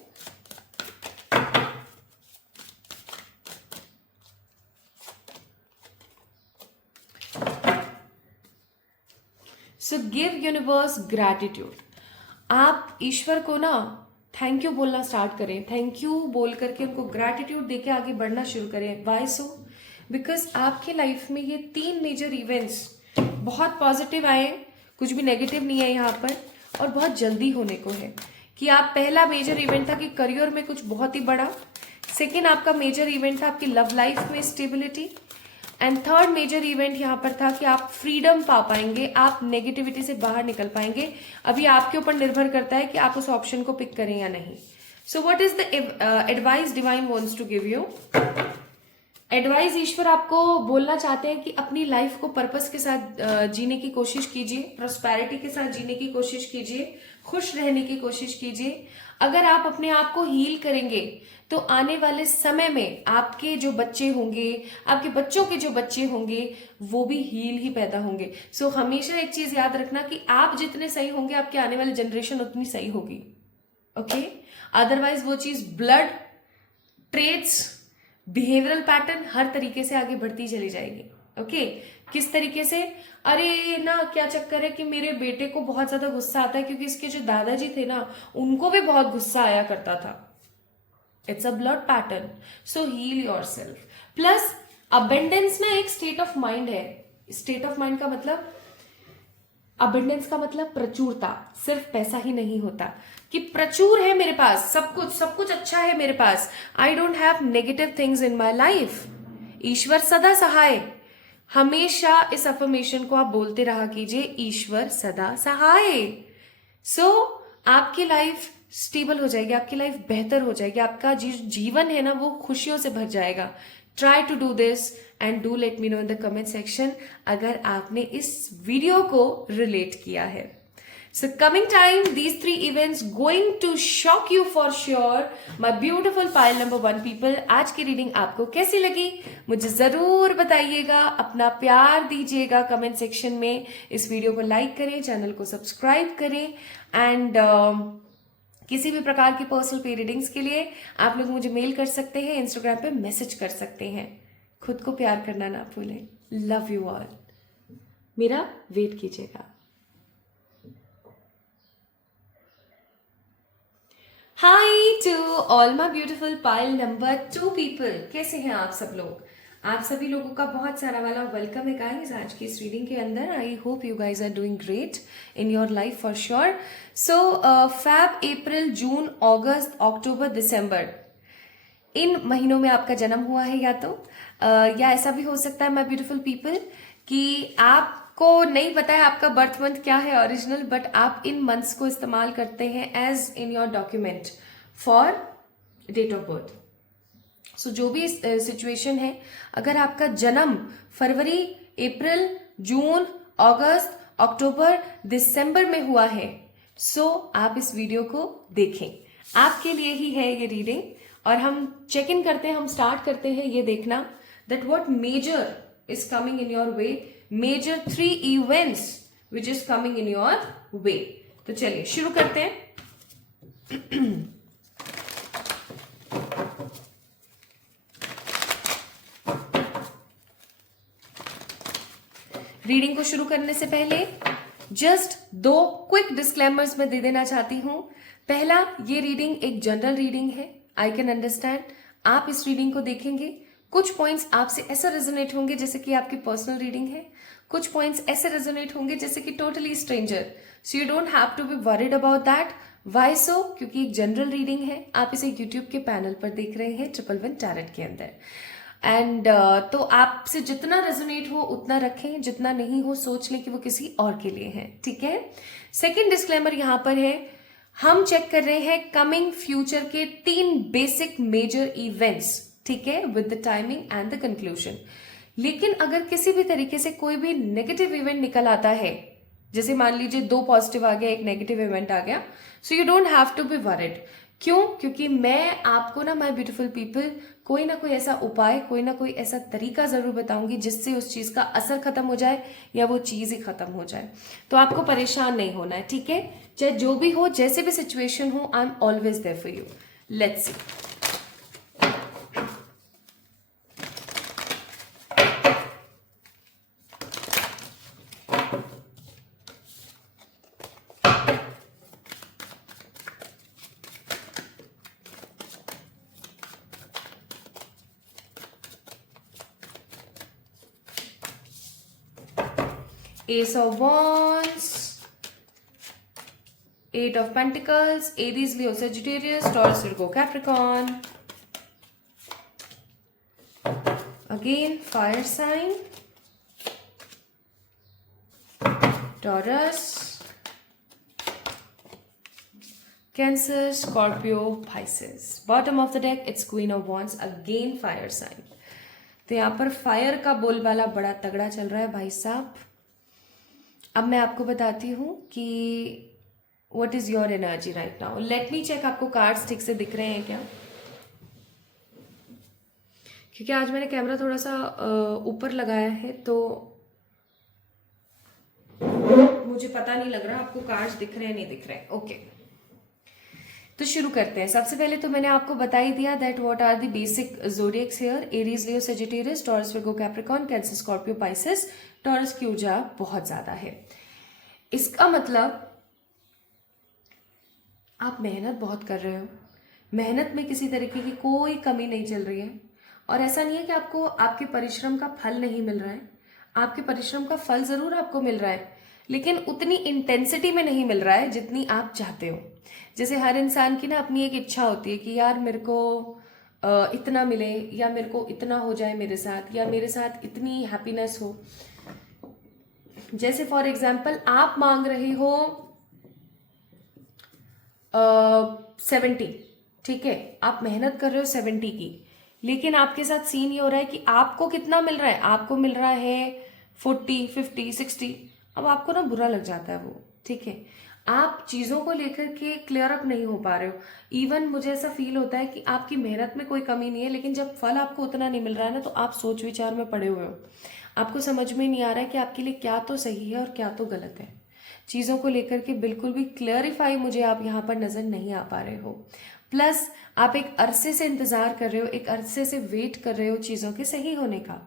So give universe gratitude. आप ईश्वर को ना थैंक यू बोलना स्टार्ट करें। थैंक यू बोल करके उनको ग्रैटिट्यूड देके आगे बढ़ना शुरू करें। Why so? बिकॉज आपके लाइफ में ये 3 मेजर इवेंट्स बहुत पॉजिटिव आए, कुछ भी नेगेटिव नहीं है यहाँ पर, और बहुत जल्दी होने को है। कि आप, पहला मेजर इवेंट था कि करियर में कुछ बहुत ही बड़ा, सेकेंड आपका मेजर इवेंट था आपकी लव लाइफ में stability, and third major event यहाँ पर था कि आप फ्रीडम पा पाएंगे, आप नेगेटिविटी से बाहर निकल पाएंगे। अभी आपके ऊपर निर्भर करता है कि आप उस ऑप्शन को पिक करें या नहीं। So what is the advice divine wants to give you? Advice ईश्वर आपको बोलना चाहते हैं कि अपनी लाइफ को पर्पस के साथ जीने की कोशिश कीजिए, प्रोस्पेरिटी के साथ जीने की कोशिश कीजिए, खुश रहने की कोशिश कीजिए। अगर आप अपने आप को हील करेंगे तो आने वाले समय में आपके जो बच्चे होंगे, आपके बच्चों के जो बच्चे होंगे, वो भी हील ही पैदा होंगे। सो हमेशा एक चीज याद रखना कि आप जितने सही होंगे, आपके आने वाली जनरेशन उतनी सही होगी। ओके? अदरवाइज वो चीज ब्लड, ट्रेड्स, बिहेवियरल पैटर्न हर तरीके से आगे बढ़ती चली जाएगी। ओके? किस तरीके से? अरे ना क्या चक्कर है कि मेरे बेटे को बहुत ज्यादा गुस्सा आता है क्योंकि इसके जो दादाजी थे ना, उनको भी बहुत गुस्सा आया करता था। It's a blood pattern. So heal yourself. Plus abundance ना एक स्टेट ऑफ माइंड है। स्टेट ऑफ माइंड का मतलब, अबेंडेंस का मतलब प्रचुरता। सिर्फ पैसा ही नहीं होता कि प्रचुर है मेरे पास, सब कुछ अच्छा है मेरे पास। I don't have negative things in my life. ईश्वर सदा सहाय। हमेशा इस अफर्मेशन को आप बोलते रहा कीजिए, ईश्वर सदा सहाय। सो आपकी लाइफ स्टेबल हो जाएगी, आपकी लाइफ बेहतर हो जाएगी, आपका जीवन है ना वो खुशियों से भर जाएगा। Try to do this and do let me know in the comment section अगर आपने इस वीडियो को रिलेट किया है। So coming time, these 3 events going to shock you for sure. My beautiful pile number 1 people, आज की रीडिंग आपको कैसी लगी मुझे जरूर बताइएगा, अपना प्यार दीजिएगा कमेंट सेक्शन में। इस वीडियो को लाइक करें, चैनल को सब्सक्राइब करें, एंड किसी भी प्रकार की पर्सनल पे रीडिंग्स के लिए आप लोग मुझे मेल कर सकते हैं, इंस्टाग्राम पे मैसेज कर सकते हैं। खुद को प्यार करना ना भूलें। Love you all. मेरा वेट कीजिएगा। Hi to all my beautiful pile number 2 people. कैसे हैं आप सब लोग? आप सभी लोगों का बहुत सारा वाला वेलकम है गाइस आज की इस रीडिंग के अंदर। I hope you guys are doing great in your life for sure. So Feb, April, June, August, October, December, इन महीनों में आपका जन्म हुआ है या तो या ऐसा भी हो सकता है माय ब्यूटीफुल पीपल कि आपको नहीं पता है आपका बर्थ मंथ क्या है ओरिजिनल, बट आप इन मंथ्स को इस्तेमाल करते हैं as in your document for date of birth. So जो भी सिचुएशन है, अगर आपका जन्म फरवरी, अप्रैल, जून, अगस्त, अक्टूबर, दिसंबर में हुआ है, सो आप इस वीडियो को देखें, आपके लिए ही है ये रीडिंग। और हम चेक इन करते हैं, हम स्टार्ट करते हैं ये देखना that what major is coming in your way, major 3 events which is coming in your way. तो चलिए शुरू करते हैं. रीडिंग को शुरू करने से पहले जस्ट 2 क्विक डिस्क्लेमर्स मैं दे देना चाहती हूं. पहला, ये रीडिंग एक जनरल रीडिंग है. I can understand. आप इस रीडिंग को देखेंगे, कुछ पॉइंट्स आपसे ऐसा रेजोनेट होंगे जैसे कि आपकी पर्सनल रीडिंग है, कुछ पॉइंट्स ऐसे रेजोनेट होंगे जैसे कि totally stranger. So you don't have to be worried about that. Why so? क्योंकि एक जनरल रीडिंग है. आप इसे यूट्यूब के पैनल पर देख रहे हैं 111 टैरेट के अंदर. एंड तो आपसे जितना रेजोनेट हो उतना रखें, जितना नहीं हो सोच लें कि वो किसी और के लिए है. ठीक है. सेकेंड डिस्क्लेमर यहां पर है, हम चेक कर रहे हैं कमिंग फ्यूचर के 3 बेसिक मेजर इवेंट्स. ठीक है, with the timing and the conclusion. लेकिन अगर किसी भी तरीके से कोई भी नेगेटिव इवेंट निकल आता है, जैसे मान लीजिए 2 पॉजिटिव आ गया, 1 नेगेटिव इवेंट आ गया, so you don't have to be worried. क्यों? क्योंकि मैं आपको ना माय ब्यूटीफुल पीपल कोई ना कोई ऐसा उपाय, कोई ना कोई ऐसा तरीका जरूर बताऊंगी जिससे उस चीज का असर खत्म हो जाए या वो चीज ही खत्म हो जाए. तो आपको परेशान नहीं होना है. ठीक है, चाहे जो भी हो, जैसे भी सिचुएशन हो, I am always there for you. Let's see. Ace of Wands, 8 of Pentacles, Aries, Leo, Sagittarius, Taurus, Virgo, Capricorn. Again, fire sign, Taurus, Cancer, Scorpio, Pisces. Bottom of the deck, it's Queen of Wands, again fire sign. तो यहाँ पर फायर का बोलबाला बड़ा तगड़ा चल रहा है भाई साहब. अब मैं आपको बताती हूँ कि what is your energy right now. Let me check आपको कार्ड्स ठीक से दिख रहे हैं क्या, क्योंकि आज मैंने कैमरा थोड़ा सा ऊपर लगाया है तो मुझे पता नहीं लग रहा आपको कार्ड्स दिख रहे हैं नहीं दिख रहे. ओके, तो शुरू करते हैं. सबसे पहले तो मैंने आपको बता ही दिया that what are the basic zodiacs here. Aries, Leo, Sagittarius, Taurus, Virgo, Capricorn, Cancer, Scorpio, Pisces. Taurus की ऊर्जा बहुत ज्यादा है. इसका मतलब आप मेहनत बहुत कर रहे हो. मेहनत में किसी तरीके की कोई कमी नहीं चल रही है. और ऐसा नहीं है कि आपको आपके परिश्रम का फल नहीं मिल रहा है. आपके परिश्रम का फल जरूर आपको मिल रहा है, लेकिन उतनी इंटेंसिटी में नहीं मिल रहा है जितनी आप चाहते हो. जैसे हर इंसान की ना अपनी एक इच्छा होती है कि यार मेरे को इतना मिले, या मेरे को इतना हो जाए मेरे साथ, या मेरे साथ इतनी हैप्पीनेस हो. जैसे फॉर एग्जाम्पल आप मांग रहे हो 70. ठीक है, आप मेहनत कर रहे हो 70 की, लेकिन आपके साथ सीन ये हो रहा है कि आपको कितना मिल रहा है. आपको मिल रहा है 40, 50, 60. अब आपको ना बुरा लग जाता है वो. ठीक है, आप चीज़ों को लेकर के क्लियर अप नहीं हो पा रहे हो. इवन मुझे ऐसा फील होता है कि आपकी मेहनत में कोई कमी नहीं है, लेकिन जब फल आपको उतना नहीं मिल रहा है ना, तो आप सोच विचार में पड़े हुए हो. आपको समझ में नहीं आ रहा है कि आपके लिए क्या तो सही है और क्या तो गलत है. चीज़ों को लेकर के बिल्कुल भी क्लियरिफाई मुझे आप यहाँ पर नज़र नहीं आ पा रहे हो. प्लस आप एक अरसे से इंतज़ार कर रहे हो, एक अरसे से वेट कर रहे हो चीज़ों के सही होने का.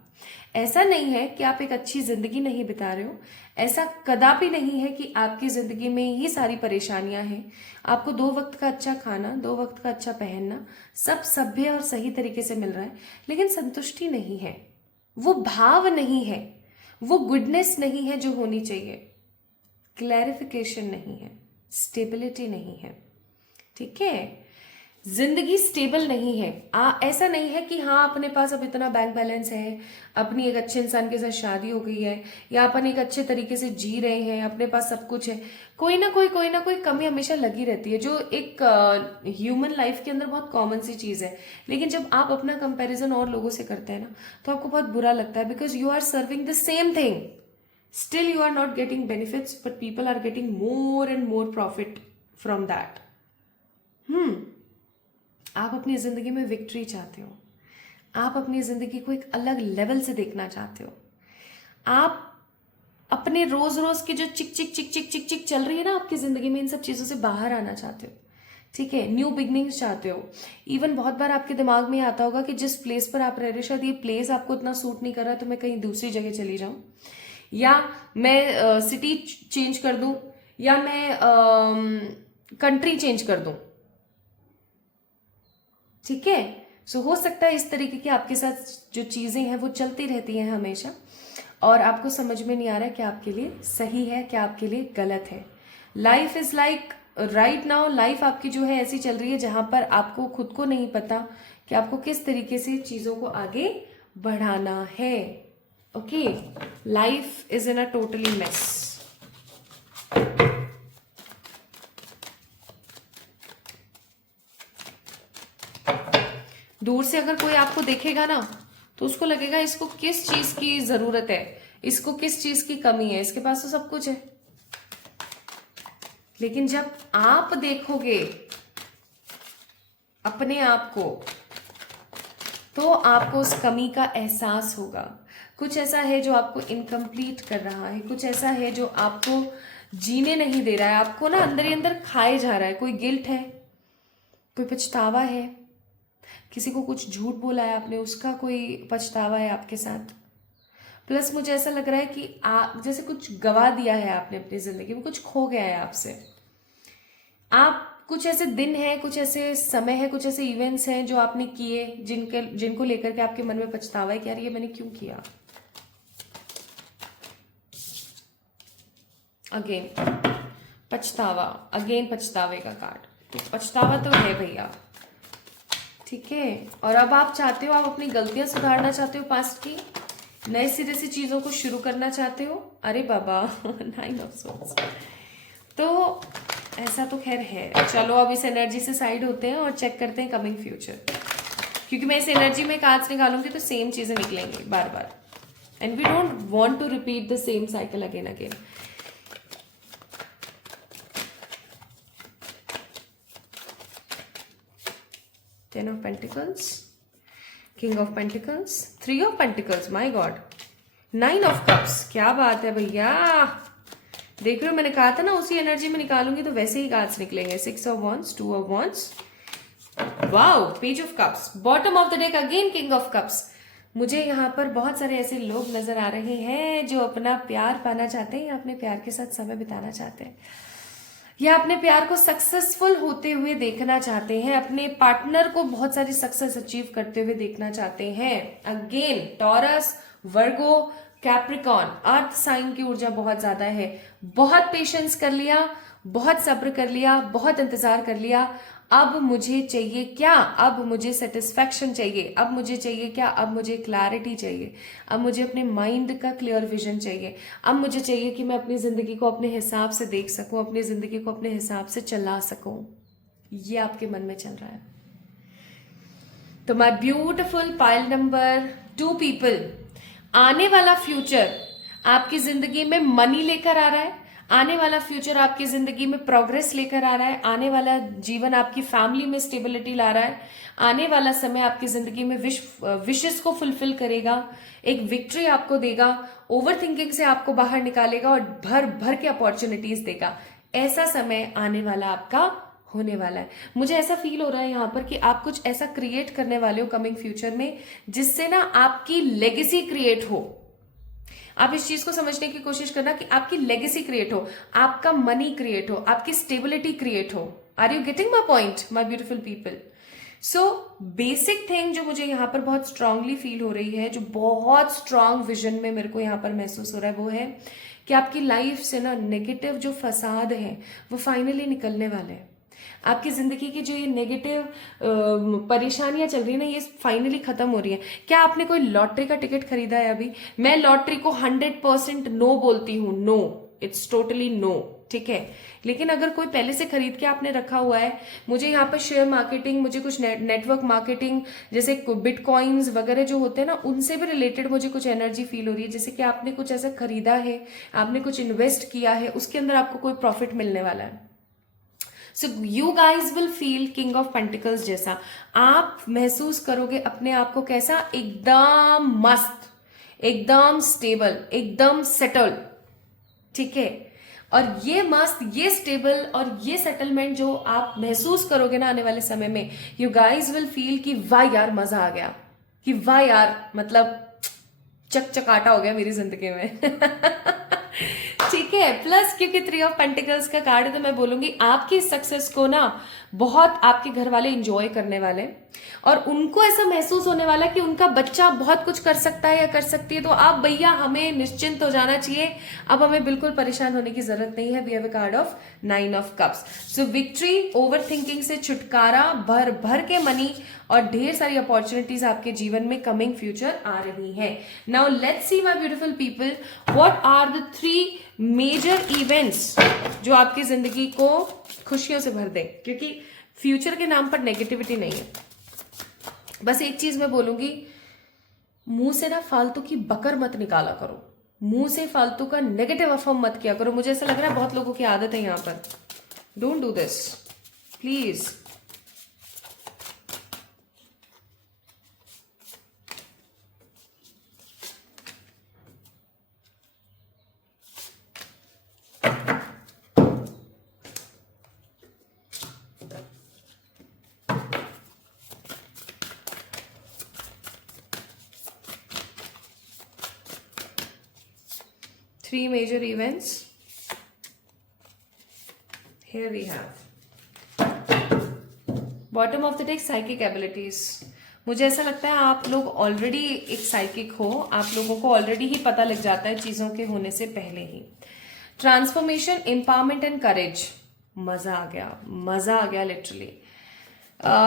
ऐसा नहीं है कि आप एक अच्छी ज़िंदगी नहीं बिता रहे हो. ऐसा कदापि नहीं है कि आपकी ज़िंदगी में ही सारी परेशानियां हैं. आपको 2 वक्त का अच्छा खाना, 2 वक्त का अच्छा पहनना, सब सभ्य और सही तरीके से मिल रहा है, लेकिन संतुष्टि नहीं है. वो भाव नहीं है, वो गुडनेस नहीं है जो होनी चाहिए. क्लैरिफिकेशन नहीं है, स्टेबिलिटी नहीं है. ठीक है, जिंदगी स्टेबल नहीं है. ऐसा नहीं है कि हाँ अपने पास अब इतना बैंक बैलेंस है, अपनी एक अच्छे इंसान के साथ शादी हो गई है, या अपन एक अच्छे तरीके से जी रहे हैं, अपने पास सब कुछ है. कोई ना कोई कमी हमेशा लगी रहती है, जो एक ह्यूमन लाइफ के अंदर बहुत कॉमन सी चीज है. लेकिन जब आप अपना कंपैरिजन और लोगों से करते हैं ना, तो आपको बहुत बुरा लगता है, because you are serving the same thing. Still you are not getting benefits, but people are getting more and more profit from that. आप अपनी जिंदगी में विक्ट्री चाहते हो. आप अपनी जिंदगी को एक अलग लेवल से देखना चाहते हो. आप अपने रोज रोज की जो चिक चिक चिक चिक चिक चिक चल रही है ना आपकी जिंदगी में, इन सब चीजों से बाहर आना चाहते हो, ठीक है, न्यू बिगनिंग्स चाहते हो। इवन बहुत बार आपके दिमाग में आता होगा कि जिस प्लेस पर आप रह रहे हो शायद ये प्लेस आपको इतना सूट नहीं कर रहा, तो मैं कहीं दूसरी जगह चली जाऊं, या मैं सिटी चेंज कर दूं, या मैं कंट्री चेंज कर दूं, ठीक है। सो हो सकता है इस तरीके की आपके साथ जो चीजें हैं वो चलती रहती हैं हमेशा, और आपको समझ में नहीं आ रहा है क्या आपके लिए सही है, क्या आपके लिए गलत है। Life is like right now, life आपकी जो है ऐसी चल रही है जहां पर आपको खुद को नहीं पता कि आपको किस तरीके से चीजों को आगे बढ़ाना है। Okay, life is in a totally mess. दूर से अगर कोई आपको देखेगा ना तो उसको लगेगा इसको किस चीज की जरूरत है, इसको किस चीज की कमी है, इसके पास तो सब कुछ है। लेकिन जब आप देखोगे अपने आप को तो आपको उस कमी का एहसास होगा। कुछ ऐसा है जो आपको इनकम्प्लीट कर रहा है, कुछ ऐसा है जो आपको जीने नहीं दे रहा है, आपको ना अंदर ही अंदर खाए जा रहा है। कोई गिल्ट है, कोई पछतावा है, किसी को कुछ झूठ बोला है आपने, उसका कोई पछतावा है आपके साथ। प्लस मुझे ऐसा लग रहा है कि आप जैसे कुछ गवा दिया है आपने अपनी जिंदगी में, कुछ खो गया है आपसे। आप कुछ ऐसे दिन हैं, कुछ ऐसे समय है, कुछ ऐसे इवेंट्स हैं जो आपने किए जिनको लेकर के आपके मन में पछतावा है कि यार ये मैंने क्यों किया। अगेन पछतावा, अगेन पछतावे का कार्ड, तो पछतावा तो है भैया, ठीक है। और अब आप चाहते हो, आप अपनी गलतियां सुधारना चाहते हो पास्ट की, नए सिरे से चीजों को शुरू करना चाहते हो। अरे बाबा 9 ऑफ सोर्ड्स, तो ऐसा तो खैर है। चलो अब इस एनर्जी से साइड होते हैं और चेक करते हैं कमिंग फ्यूचर, क्योंकि मैं इस एनर्जी में कार्ड्स निकालूंगी तो सेम चीजें निकलेंगी बार बार, and we don't want to repeat the same cycle again again. Ten of Pentacles, King of Pentacles, 3 of Pentacles, my God, 9 of Cups, क्या बात है भैया। देख रहे हो, मैंने कहा था ना उसी एनर्जी में निकालूंगी तो वैसे ही कार्ड्स निकलेंगे। 6 of Wands, 2 of Wands, wow, Page of Cups, bottom of the deck again King of Cups। मुझे यहाँ पर बहुत सारे ऐसे लोग नजर आ रहे हैं जो अपना प्यार पाना चाहते हैं या अपने प्यार के साथ समय बिताना चाहते हैं, या अपने प्यार को सक्सेसफुल होते हुए देखना चाहते हैं, अपने पार्टनर को बहुत सारी सक्सेस अचीव करते हुए देखना चाहते हैं। अगेन टॉरस, वर्गो, कैप्रिकॉन, अर्थ साइन की ऊर्जा बहुत ज्यादा है। बहुत पेशेंस कर लिया, बहुत सब्र कर लिया, बहुत इंतजार कर लिया। अब मुझे चाहिए क्या, अब मुझे सेटिस्फैक्शन चाहिए, अब मुझे चाहिए क्या, अब मुझे क्लैरिटी चाहिए, अब मुझे अपने माइंड का क्लियर विजन चाहिए, अब मुझे चाहिए कि मैं अपनी जिंदगी को अपने हिसाब से देख सकूं, अपनी जिंदगी को अपने हिसाब से चला सकूं। ये आपके मन में चल रहा है। तो my beautiful pile number 2 people, आने वाला फ्यूचर आपकी जिंदगी में मनी लेकर आ रहा है, आने वाला फ्यूचर आपकी जिंदगी में प्रोग्रेस लेकर आ रहा है, आने वाला जीवन आपकी फैमिली में स्टेबिलिटी ला रहा है, आने वाला समय आपकी जिंदगी में विशेस को फुलफिल करेगा, एक विक्ट्री आपको देगा, ओवर थिंकिंग से आपको बाहर निकालेगा और भर भर के अपॉर्चुनिटीज देगा। ऐसा समय आने वाला आपका होने वाला है। मुझे ऐसा फील हो रहा है यहाँ पर कि आप कुछ ऐसा क्रिएट करने वाले हो कमिंग फ्यूचर में जिससे ना आपकी लेगेसी क्रिएट हो। आप इस चीज को समझने की कोशिश करना कि आपकी लेगेसी क्रिएट हो, आपका मनी क्रिएट हो, आपकी स्टेबिलिटी क्रिएट हो। Are you getting my point my beautiful people? So basic thing जो मुझे यहाँ पर बहुत स्ट्रांगली फील हो रही है, जो बहुत स्ट्रांग विजन में मेरे को यहाँ पर महसूस हो रहा है, वो है कि आपकी लाइफ से ना नेगेटिव जो फसाद है वो फाइनली निकलने वाले हैं। आपकी जिंदगी की जो ये नेगेटिव परेशानियां चल रही है ना, ये फाइनली खत्म हो रही है। क्या आपने कोई लॉटरी का टिकट खरीदा है अभी? मैं लॉटरी को 100% नो बोलती हूँ, नो, इट्स टोटली नो, ठीक है। लेकिन अगर कोई पहले से खरीद के आपने रखा हुआ है, मुझे यहाँ पर शेयर मार्केटिंग, मुझे कुछ नेटवर्क मार्केटिंग जैसे बिटकॉइंस वगैरह जो होते हैं ना, उनसे भी रिलेटेड मुझे कुछ एनर्जी फील हो रही है। जैसे कि आपने कुछ ऐसा खरीदा है, आपने कुछ इन्वेस्ट किया है, उसके अंदर आपको कोई प्रॉफिट मिलने वाला है। So you guys will feel king of pentacles जैसा। आप महसूस करोगे अपने आप को कैसा, एकदम मस्त, एकदम स्टेबल, एकदम सेटल्ड, ठीक है। और ये मस्त, ये स्टेबल और ये सेटलमेंट जो आप महसूस करोगे ना आने वाले समय में, यू गाइज विल फील कि वाह यार मजा आ गया, कि वाह यार मतलब चकचकाटा हो गया मेरी जिंदगी में। ठीक है। प्लस क्योंकि 3 ऑफ पेंटिकल्स का कार्ड है तो मैं बोलूंगी आपकी सक्सेस को ना बहुत आपके घर वाले इंजॉय करने वाले, और उनको ऐसा महसूस होने वाला कि उनका बच्चा बहुत कुछ कर सकता है या कर सकती है। तो आप भैया हमें निश्चिंत हो जाना चाहिए, अब हमें बिल्कुल परेशान होने की जरूरत नहीं है। We have a card of 9 of cups. So victory, overthinking से छुटकारा, भर भर के मनी और ढेर सारी अपॉर्चुनिटीज आपके जीवन में कमिंग फ्यूचर आ रही है। Now let's see my beautiful people, what are the 3 major events जो आपकी जिंदगी को खुशियों से भर दें, क्योंकि फ्यूचर के नाम पर नेगेटिविटी नहीं है। बस एक चीज मैं बोलूंगी, मुंह से ना फालतू की बकर मत निकाला करो, मुंह से फालतू का नेगेटिव अफर्म मत किया करो। मुझे ऐसा लग रहा है बहुत लोगों की आदत है यहां पर। Don't do this please. Three major events. Here we have bottom of the deck, psychic abilities. मुझे ऐसा लगता है आप लोग ऑलरेडी एक साइकिक हो, आप लोगों को ऑलरेडी ही पता लग जाता है चीजों के होने से पहले ही। Transformation, empowerment and courage. मजा आ गया, मजा आ गया लिटरली।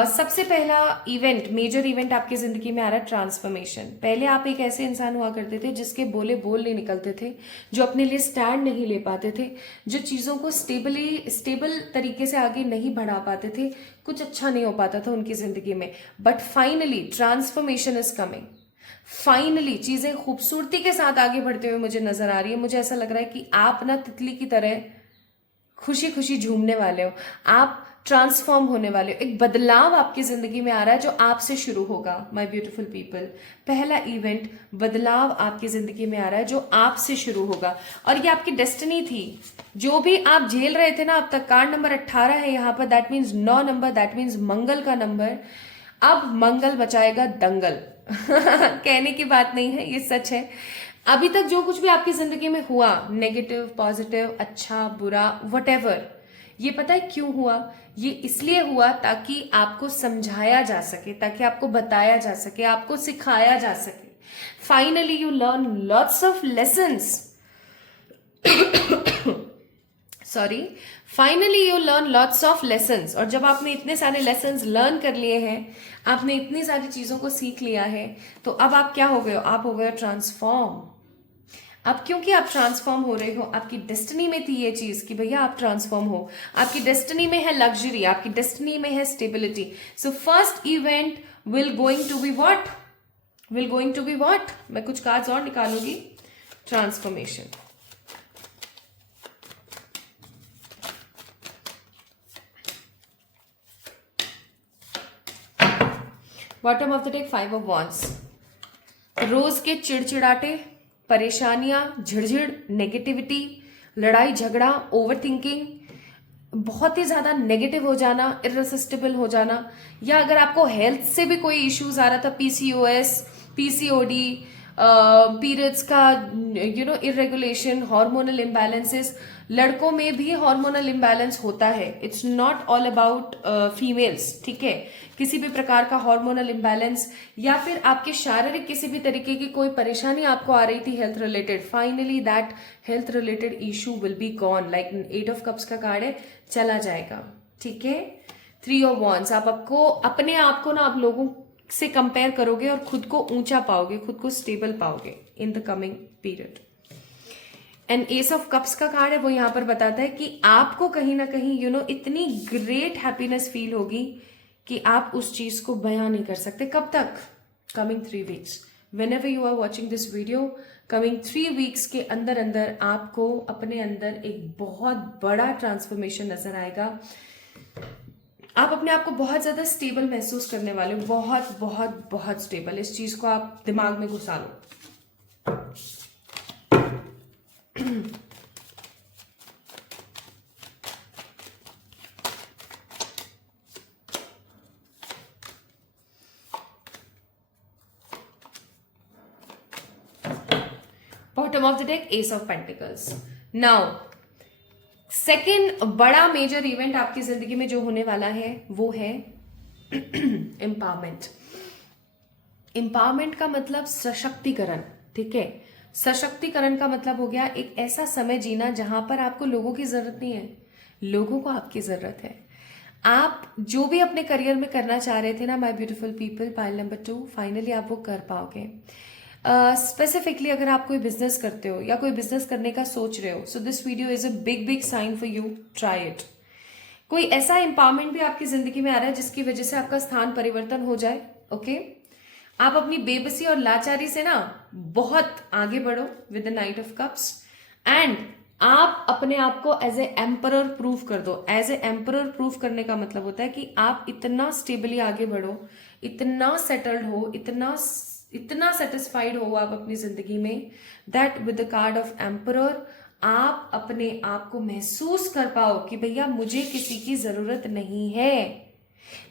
सबसे पहला इवेंट, मेजर इवेंट आपकी जिंदगी में आ रहा है ट्रांसफॉर्मेशन। पहले आप एक ऐसे इंसान हुआ करते थे जिसके बोले बोल नहीं निकलते थे, जो अपने लिए स्टैंड नहीं ले पाते थे, जो चीज़ों को स्टेबल तरीके से आगे नहीं बढ़ा पाते थे, कुछ अच्छा नहीं हो पाता था उनकी जिंदगी में। But finally transformation is coming. Finally चीजें खूबसूरती के साथ आगे बढ़ते हुए मुझे नजर आ रही है। मुझे ऐसा लग रहा है कि आप ना तितली की तरह खुशी खुशी झूमने वाले हो, आप ट्रांसफॉर्म होने वाले हो। एक बदलाव आपकी जिंदगी में आ रहा है जो आपसे शुरू होगा माय ब्यूटीफुल पीपल। पहला इवेंट, बदलाव आपकी जिंदगी में आ रहा है जो आपसे शुरू होगा, और ये आपकी डेस्टिनी थी। जो भी आप झेल रहे थे ना अब तक, कार्ड नंबर 18 है यहाँ पर, that means 9 number, that means मंगल का नंबर। अब मंगल बचाएगा दंगल। कहने की बात नहीं है, ये सच है। अभी तक जो कुछ भी आपकी जिंदगी में हुआ, नेगेटिव, पॉजिटिव, अच्छा, बुरा, वटेवर, ये पता है क्यों हुआ? ये इसलिए हुआ ताकि आपको समझाया जा सके, ताकि आपको बताया जा सके, आपको सिखाया जा सके। Finally you learn lots of lessons. Sorry, finally you learn lots of lessons. और जब आपने इतने सारे लेसन्स लर्न कर लिए हैं, आपने इतनी सारी चीजों को सीख लिया है, तो अब आप क्या हो गए हो? आप हो गए ट्रांसफॉर्म। अब क्योंकि आप ट्रांसफॉर्म हो रहे हो, आपकी डेस्टिनी में थी ये चीज कि भैया आप ट्रांसफॉर्म हो। आपकी डेस्टिनी में है लग्जरी, आपकी डेस्टिनी में है stability. So first event will going to be what? Will going to be what? मैं कुछ कार्ड्स और निकालूंगी। Transformation, bottom of the deck 5 of wands. रोज के चिड़चिड़ाटे, परेशानियां, झिड़झिड़, नेगेटिविटी, लड़ाई झगड़ा, ओवर थिंकिंग, बहुत ही ज्यादा नेगेटिव हो जाना, इररेसिस्टिबल हो जाना, या अगर आपको हेल्थ से भी कोई इश्यूज आ रहा था, पीसीओएस, पीसीओडी, पीरियड्स का इरेगुलेशन, हार्मोनल इम्बैलेंसेस। लड़कों में भी हार्मोनल इम्बैलेंस होता है, it's not all about females, ठीक है। किसी भी प्रकार का हार्मोनल इम्बैलेंस या फिर आपके शारीरिक किसी भी तरीके की कोई परेशानी आपको आ रही थी health related, finally that health related issue will be gone. Like 8 of cups का कार्ड है, चला जाएगा, ठीक है। 3 ऑफ वॉन्ड्स, आप आपको अपने आप को ना आप लोगों से कंपेयर करोगे और खुद को ऊंचा पाओगे, खुद को स्टेबल पाओगे in the coming period. And S of cups का कार्ड है, वो यहां पर बताता है कि आपको कहीं ना कहीं इतनी ग्रेट हैप्पीनेस फील होगी कि आप उस चीज को बयां नहीं कर सकते। कब तक? Coming 3 weeks. whenever you are watching this video, coming 3 weeks के अंदर अंदर आपको अपने अंदर एक बहुत बड़ा ट्रांसफॉर्मेशन नजर आएगा। आप अपने आप को बहुत ज्यादा स्टेबल महसूस करने वाले हो, बहुत बहुत बहुत स्टेबल। इस चीज को आप दिमाग में घुसा लो। Bottom of the deck ace of pentacles. Now second बड़ा मेजर इवेंट आपकी जिंदगी में जो होने वाला है वो है एम्पावरमेंट. एम्पावरमेंट का मतलब सशक्तिकरण. ठीक है, सशक्तिकरण का मतलब हो गया एक ऐसा समय जीना जहां पर आपको लोगों की जरूरत नहीं है, लोगों को आपकी जरूरत है. आप जो भी अपने करियर में करना चाह रहे थे ना my beautiful people, pile number 2, finally आप वो कर पाओगे. स्पेसिफिकली अगर आप कोई बिजनेस करते हो या कोई बिजनेस करने का सोच रहे हो, so this video is a big big sign for you. Try it. कोई ऐसा एम्पावरमेंट भी आपकी जिंदगी में आ रहा है जिसकी वजह से आपका स्थान परिवर्तन हो जाए. ओके, आप अपनी बेबसी और लाचारी से ना बहुत आगे बढ़ो with the night of cups, and आप अपने आप को एज ए एम्परर प्रूव कर दो. एज ए एम्परर प्रूव करने का मतलब होता है कि आप इतना स्टेबली आगे बढ़ो, इतना सेटल्ड हो, इतना सेटिस्फाइड हो आप अपनी जिंदगी में, that with the card of emperor आप अपने आप को महसूस कर पाओ कि भैया मुझे किसी की जरूरत नहीं है,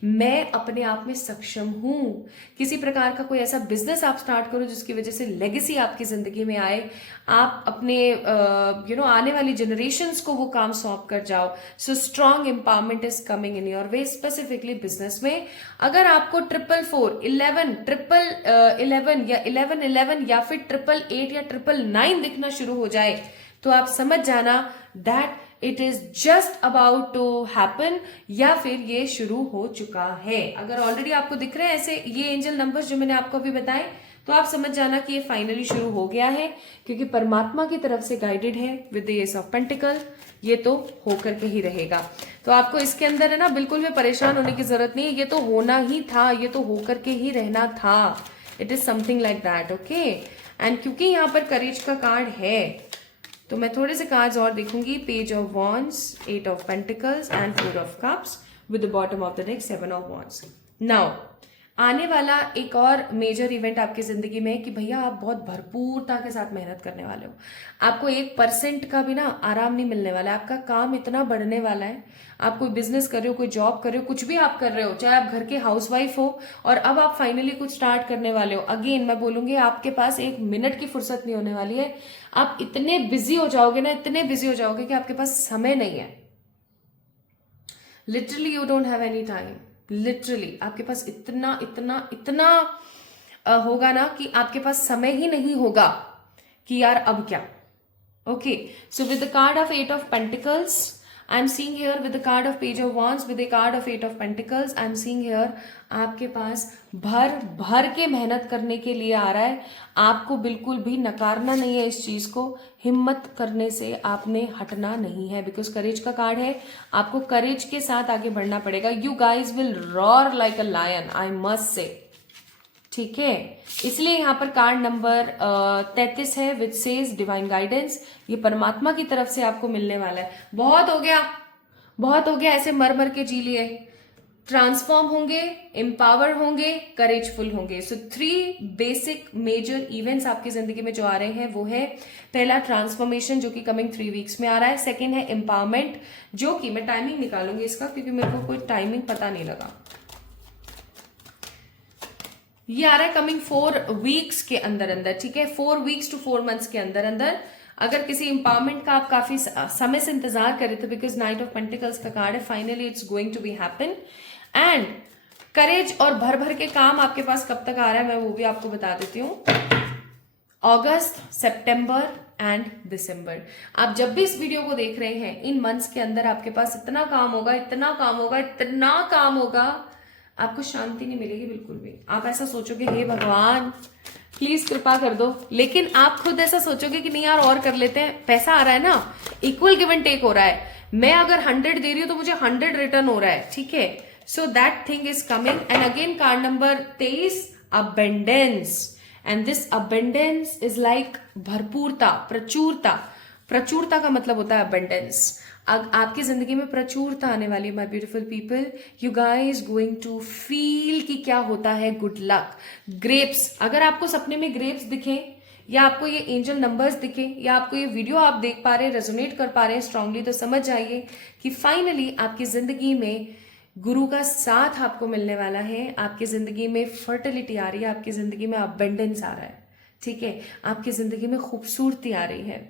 मैं अपने आप में सक्षम हूं. किसी प्रकार का कोई ऐसा बिजनेस आप स्टार्ट करो जिसकी वजह से लेगेसी आपकी जिंदगी में आए, आप अपने आने वाली जनरेशंस को वो काम सौंप कर जाओ. So strong empowerment is coming in your way, specifically business में. अगर आपको 444, 11, 11 या 1111 या फिर 888 या 999 दिखना शुरू हो जाए तो आप समझ जाना that it is just about to happen, या फिर ये शुरू हो चुका है. अगर ऑलरेडी आपको दिख रहे हैं ऐसे ये एंजल नंबर्स जो मैंने आपको अभी बताए, तो आप समझ जाना कि ये फाइनली शुरू हो गया है, क्योंकि परमात्मा की तरफ से गाइडेड है with the S of pentacle. ये तो होकर के ही रहेगा. तो आपको इसके अंदर है ना बिल्कुल भी परेशान होने की जरूरत नहीं है. ये तो होना ही था, ये तो होकर के ही रहना था. It is something like that. Okay, and क्योंकि यहाँ पर करेज का कार्ड है तो मैं थोड़े से कार्ड्स और देखूंगी. Page of wands, 8 of pentacles and 4 of cups with the bottom of the deck 7 of wands. Now आने वाला एक और मेजर इवेंट आपकी जिंदगी में है कि भैया आप बहुत भरपूरता के साथ मेहनत करने वाले हो. आपको 1% का भी ना आराम नहीं मिलने वाला है. आपका काम इतना बढ़ने वाला है. आप कोई बिजनेस कर रहे हो, कोई जॉब कर रहे हो, कुछ भी आप कर रहे हो, चाहे आप घर के हाउसवाइफ हो और अब आप फाइनली कुछ स्टार्ट करने वाले हो. अगेन मैं बोलूंगी आपके पास 1 मिनट की फुर्सत नहीं होने वाली है. आप इतने बिजी हो जाओगे ना, इतने बिजी हो जाओगे कि आपके पास समय नहीं है. Literally you don't have any time. Literally आपके पास इतना इतना इतना होगा ना कि आपके पास समय ही नहीं होगा कि यार अब क्या. Okay, so with the card of 8 of pentacles I am seeing here, with the card of page of wands, with the card of 8 of pentacles I am seeing here आपके पास भर भर के मेहनत करने के लिए आ रहा है. आपको बिल्कुल भी नकारना नहीं है इस चीज को. हिम्मत करने से आपने हटना नहीं है, बिकॉज करेज का कार्ड है. आपको करेज के साथ आगे बढ़ना पड़ेगा. You guys will roar like a lion, I must say. ठीक है, इसलिए यहाँ पर कार्ड नंबर 33 है विच सेज डिवाइन गाइडेंस. ये परमात्मा की तरफ से आपको मिलने वाला है. बहुत हो गया, बहुत हो गया, ऐसे मर मर के जी लिए. ट्रांसफॉर्म होंगे, एम्पावर होंगे, करेजफुल होंगे. सो 3 बेसिक मेजर इवेंट्स आपकी जिंदगी में जो आ रहे हैं वो है, पहला ट्रांसफॉर्मेशन जो कि कमिंग 3 वीक्स में आ रहा है. सेकेंड है एम्पावरमेंट, जो कि मैं टाइमिंग निकालूंगी इसका क्योंकि मेरे को कोई टाइमिंग पता नहीं लगा. ये आ रहा है कमिंग 4 वीक्स के अंदर अंदर. ठीक है, 4 वीक्स टू 4 मंथ्स के अंदर अंदर. अगर किसी एम्पावरमेंट का आप काफी समय से इंतजार कर रहे थे, बिकॉज नाइट ऑफ पेंटिकल्स का कार्ड है, finally it's going to be happen. And courage और भर भर के काम आपके पास कब तक आ रहा है मैं वो भी आपको बता देती हूँ. अगस्त, सितंबर एंड दिसंबर. आप जब भी इस वीडियो को देख रहे हैं, इन मंथ्स के अंदर आपके पास इतना काम होगा, इतना काम होगा, इतना काम होगा, आपको शांति नहीं मिलेगी बिल्कुल भी. आप ऐसा सोचोगे हे भगवान प्लीज कृपा कर दो, लेकिन आप खुद ऐसा सोचोगे कि नहीं यार और कर लेते हैं. पैसा आ रहा है ना, इक्वल गिव एंड टेक हो रहा है. मैं अगर 100 दे रही हूं तो मुझे 100 रिटर्न हो रहा है. ठीक है, so that thing is coming. And again card number 23, abundance. And this abundance is like भरपूरता, प्रचुरता. प्रचुरता का मतलब होता है अबेंडेंस. आपकी जिंदगी में प्रचुरता आने वाली है my beautiful people. You guys going to feel कि क्या होता है गुड लक. ग्रेप्स, अगर आपको सपने में ग्रेप्स दिखे या आपको ये एंजल नंबर्स दिखे, या आपको ये वीडियो आप देख पा रहे हैं, रेजोनेट कर पा रहे हैं स्ट्रांगली, तो समझ जाइए कि फाइनली आपकी जिंदगी में गुरु का साथ आपको मिलने वाला है। आपकी जिंदगी में फर्टिलिटी आ रही है, आपकी जिंदगी में अबेंडेंस आ रहा है, ठीक है, आपकी जिंदगी में खूबसूरती आ रही है।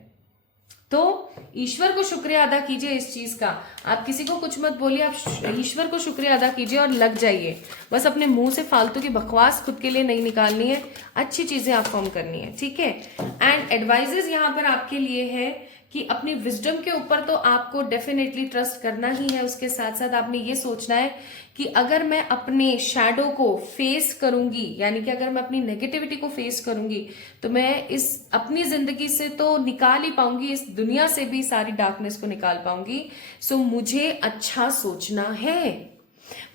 तो ईश्वर को शुक्रिया अदा कीजिए इस चीज का। आप किसी को कुछ मत बोलिए, आप ईश्वर को शुक्रिया अदा कीजिए और लग जाइए। बस अपने मुंह से फालतू की बकवास खुद के लिए नहीं निकालनी है, अच्छी चीजें आप फॉर्म करनी है, ठीक है। एंड एडवाइजेस यहाँ पर आपके लिए है कि अपनी विजडम के ऊपर तो आपको डेफिनेटली ट्रस्ट करना ही है, उसके साथ साथ आपने ये सोचना है कि अगर मैं अपने शैडो को फेस करूंगी, यानी कि अगर मैं अपनी नेगेटिविटी को फेस करूंगी, तो मैं इस अपनी जिंदगी से तो निकाल ही पाऊंगी, इस दुनिया से भी सारी डार्कनेस को निकाल पाऊंगी। सो मुझे अच्छा सोचना है,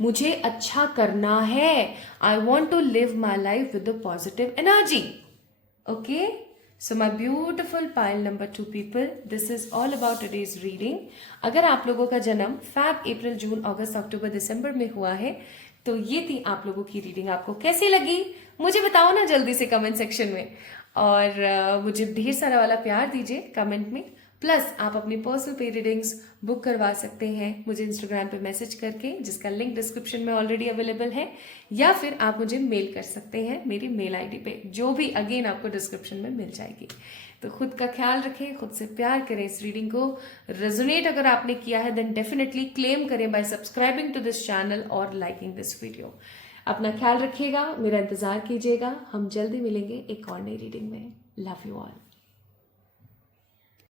मुझे अच्छा करना है। I want to live my life with a positive energy. Okay, so my beautiful pile number 2 people, this is all about today's reading। अगर आप लोगों का जन्म fab, April, June, August, October, दिसंबर में हुआ है तो ये थी आप लोगों की रीडिंग। आपको कैसी लगी मुझे बताओ ना जल्दी से कमेंट सेक्शन में, और मुझे ढेर सारा वाला प्यार दीजिए कमेंट में। प्लस आप अपनी पर्सनल पे रीडिंग्स बुक करवा सकते हैं मुझे इंस्टाग्राम पे मैसेज करके, जिसका लिंक डिस्क्रिप्शन में ऑलरेडी अवेलेबल है, या फिर आप मुझे मेल कर सकते हैं मेरी मेल आईडी पे, जो भी अगेन आपको डिस्क्रिप्शन में मिल जाएगी। तो खुद का ख्याल रखें, खुद से प्यार करें। इस रीडिंग को रेजोनेट अगर आपने किया है देन डेफिनेटली क्लेम करें by subscribing to this channel और लाइकिंग दिस वीडियो। अपना ख्याल रखिएगा, मेरा इंतजार कीजिएगा, हम जल्दी मिलेंगे एक और नई रीडिंग में। Love you all.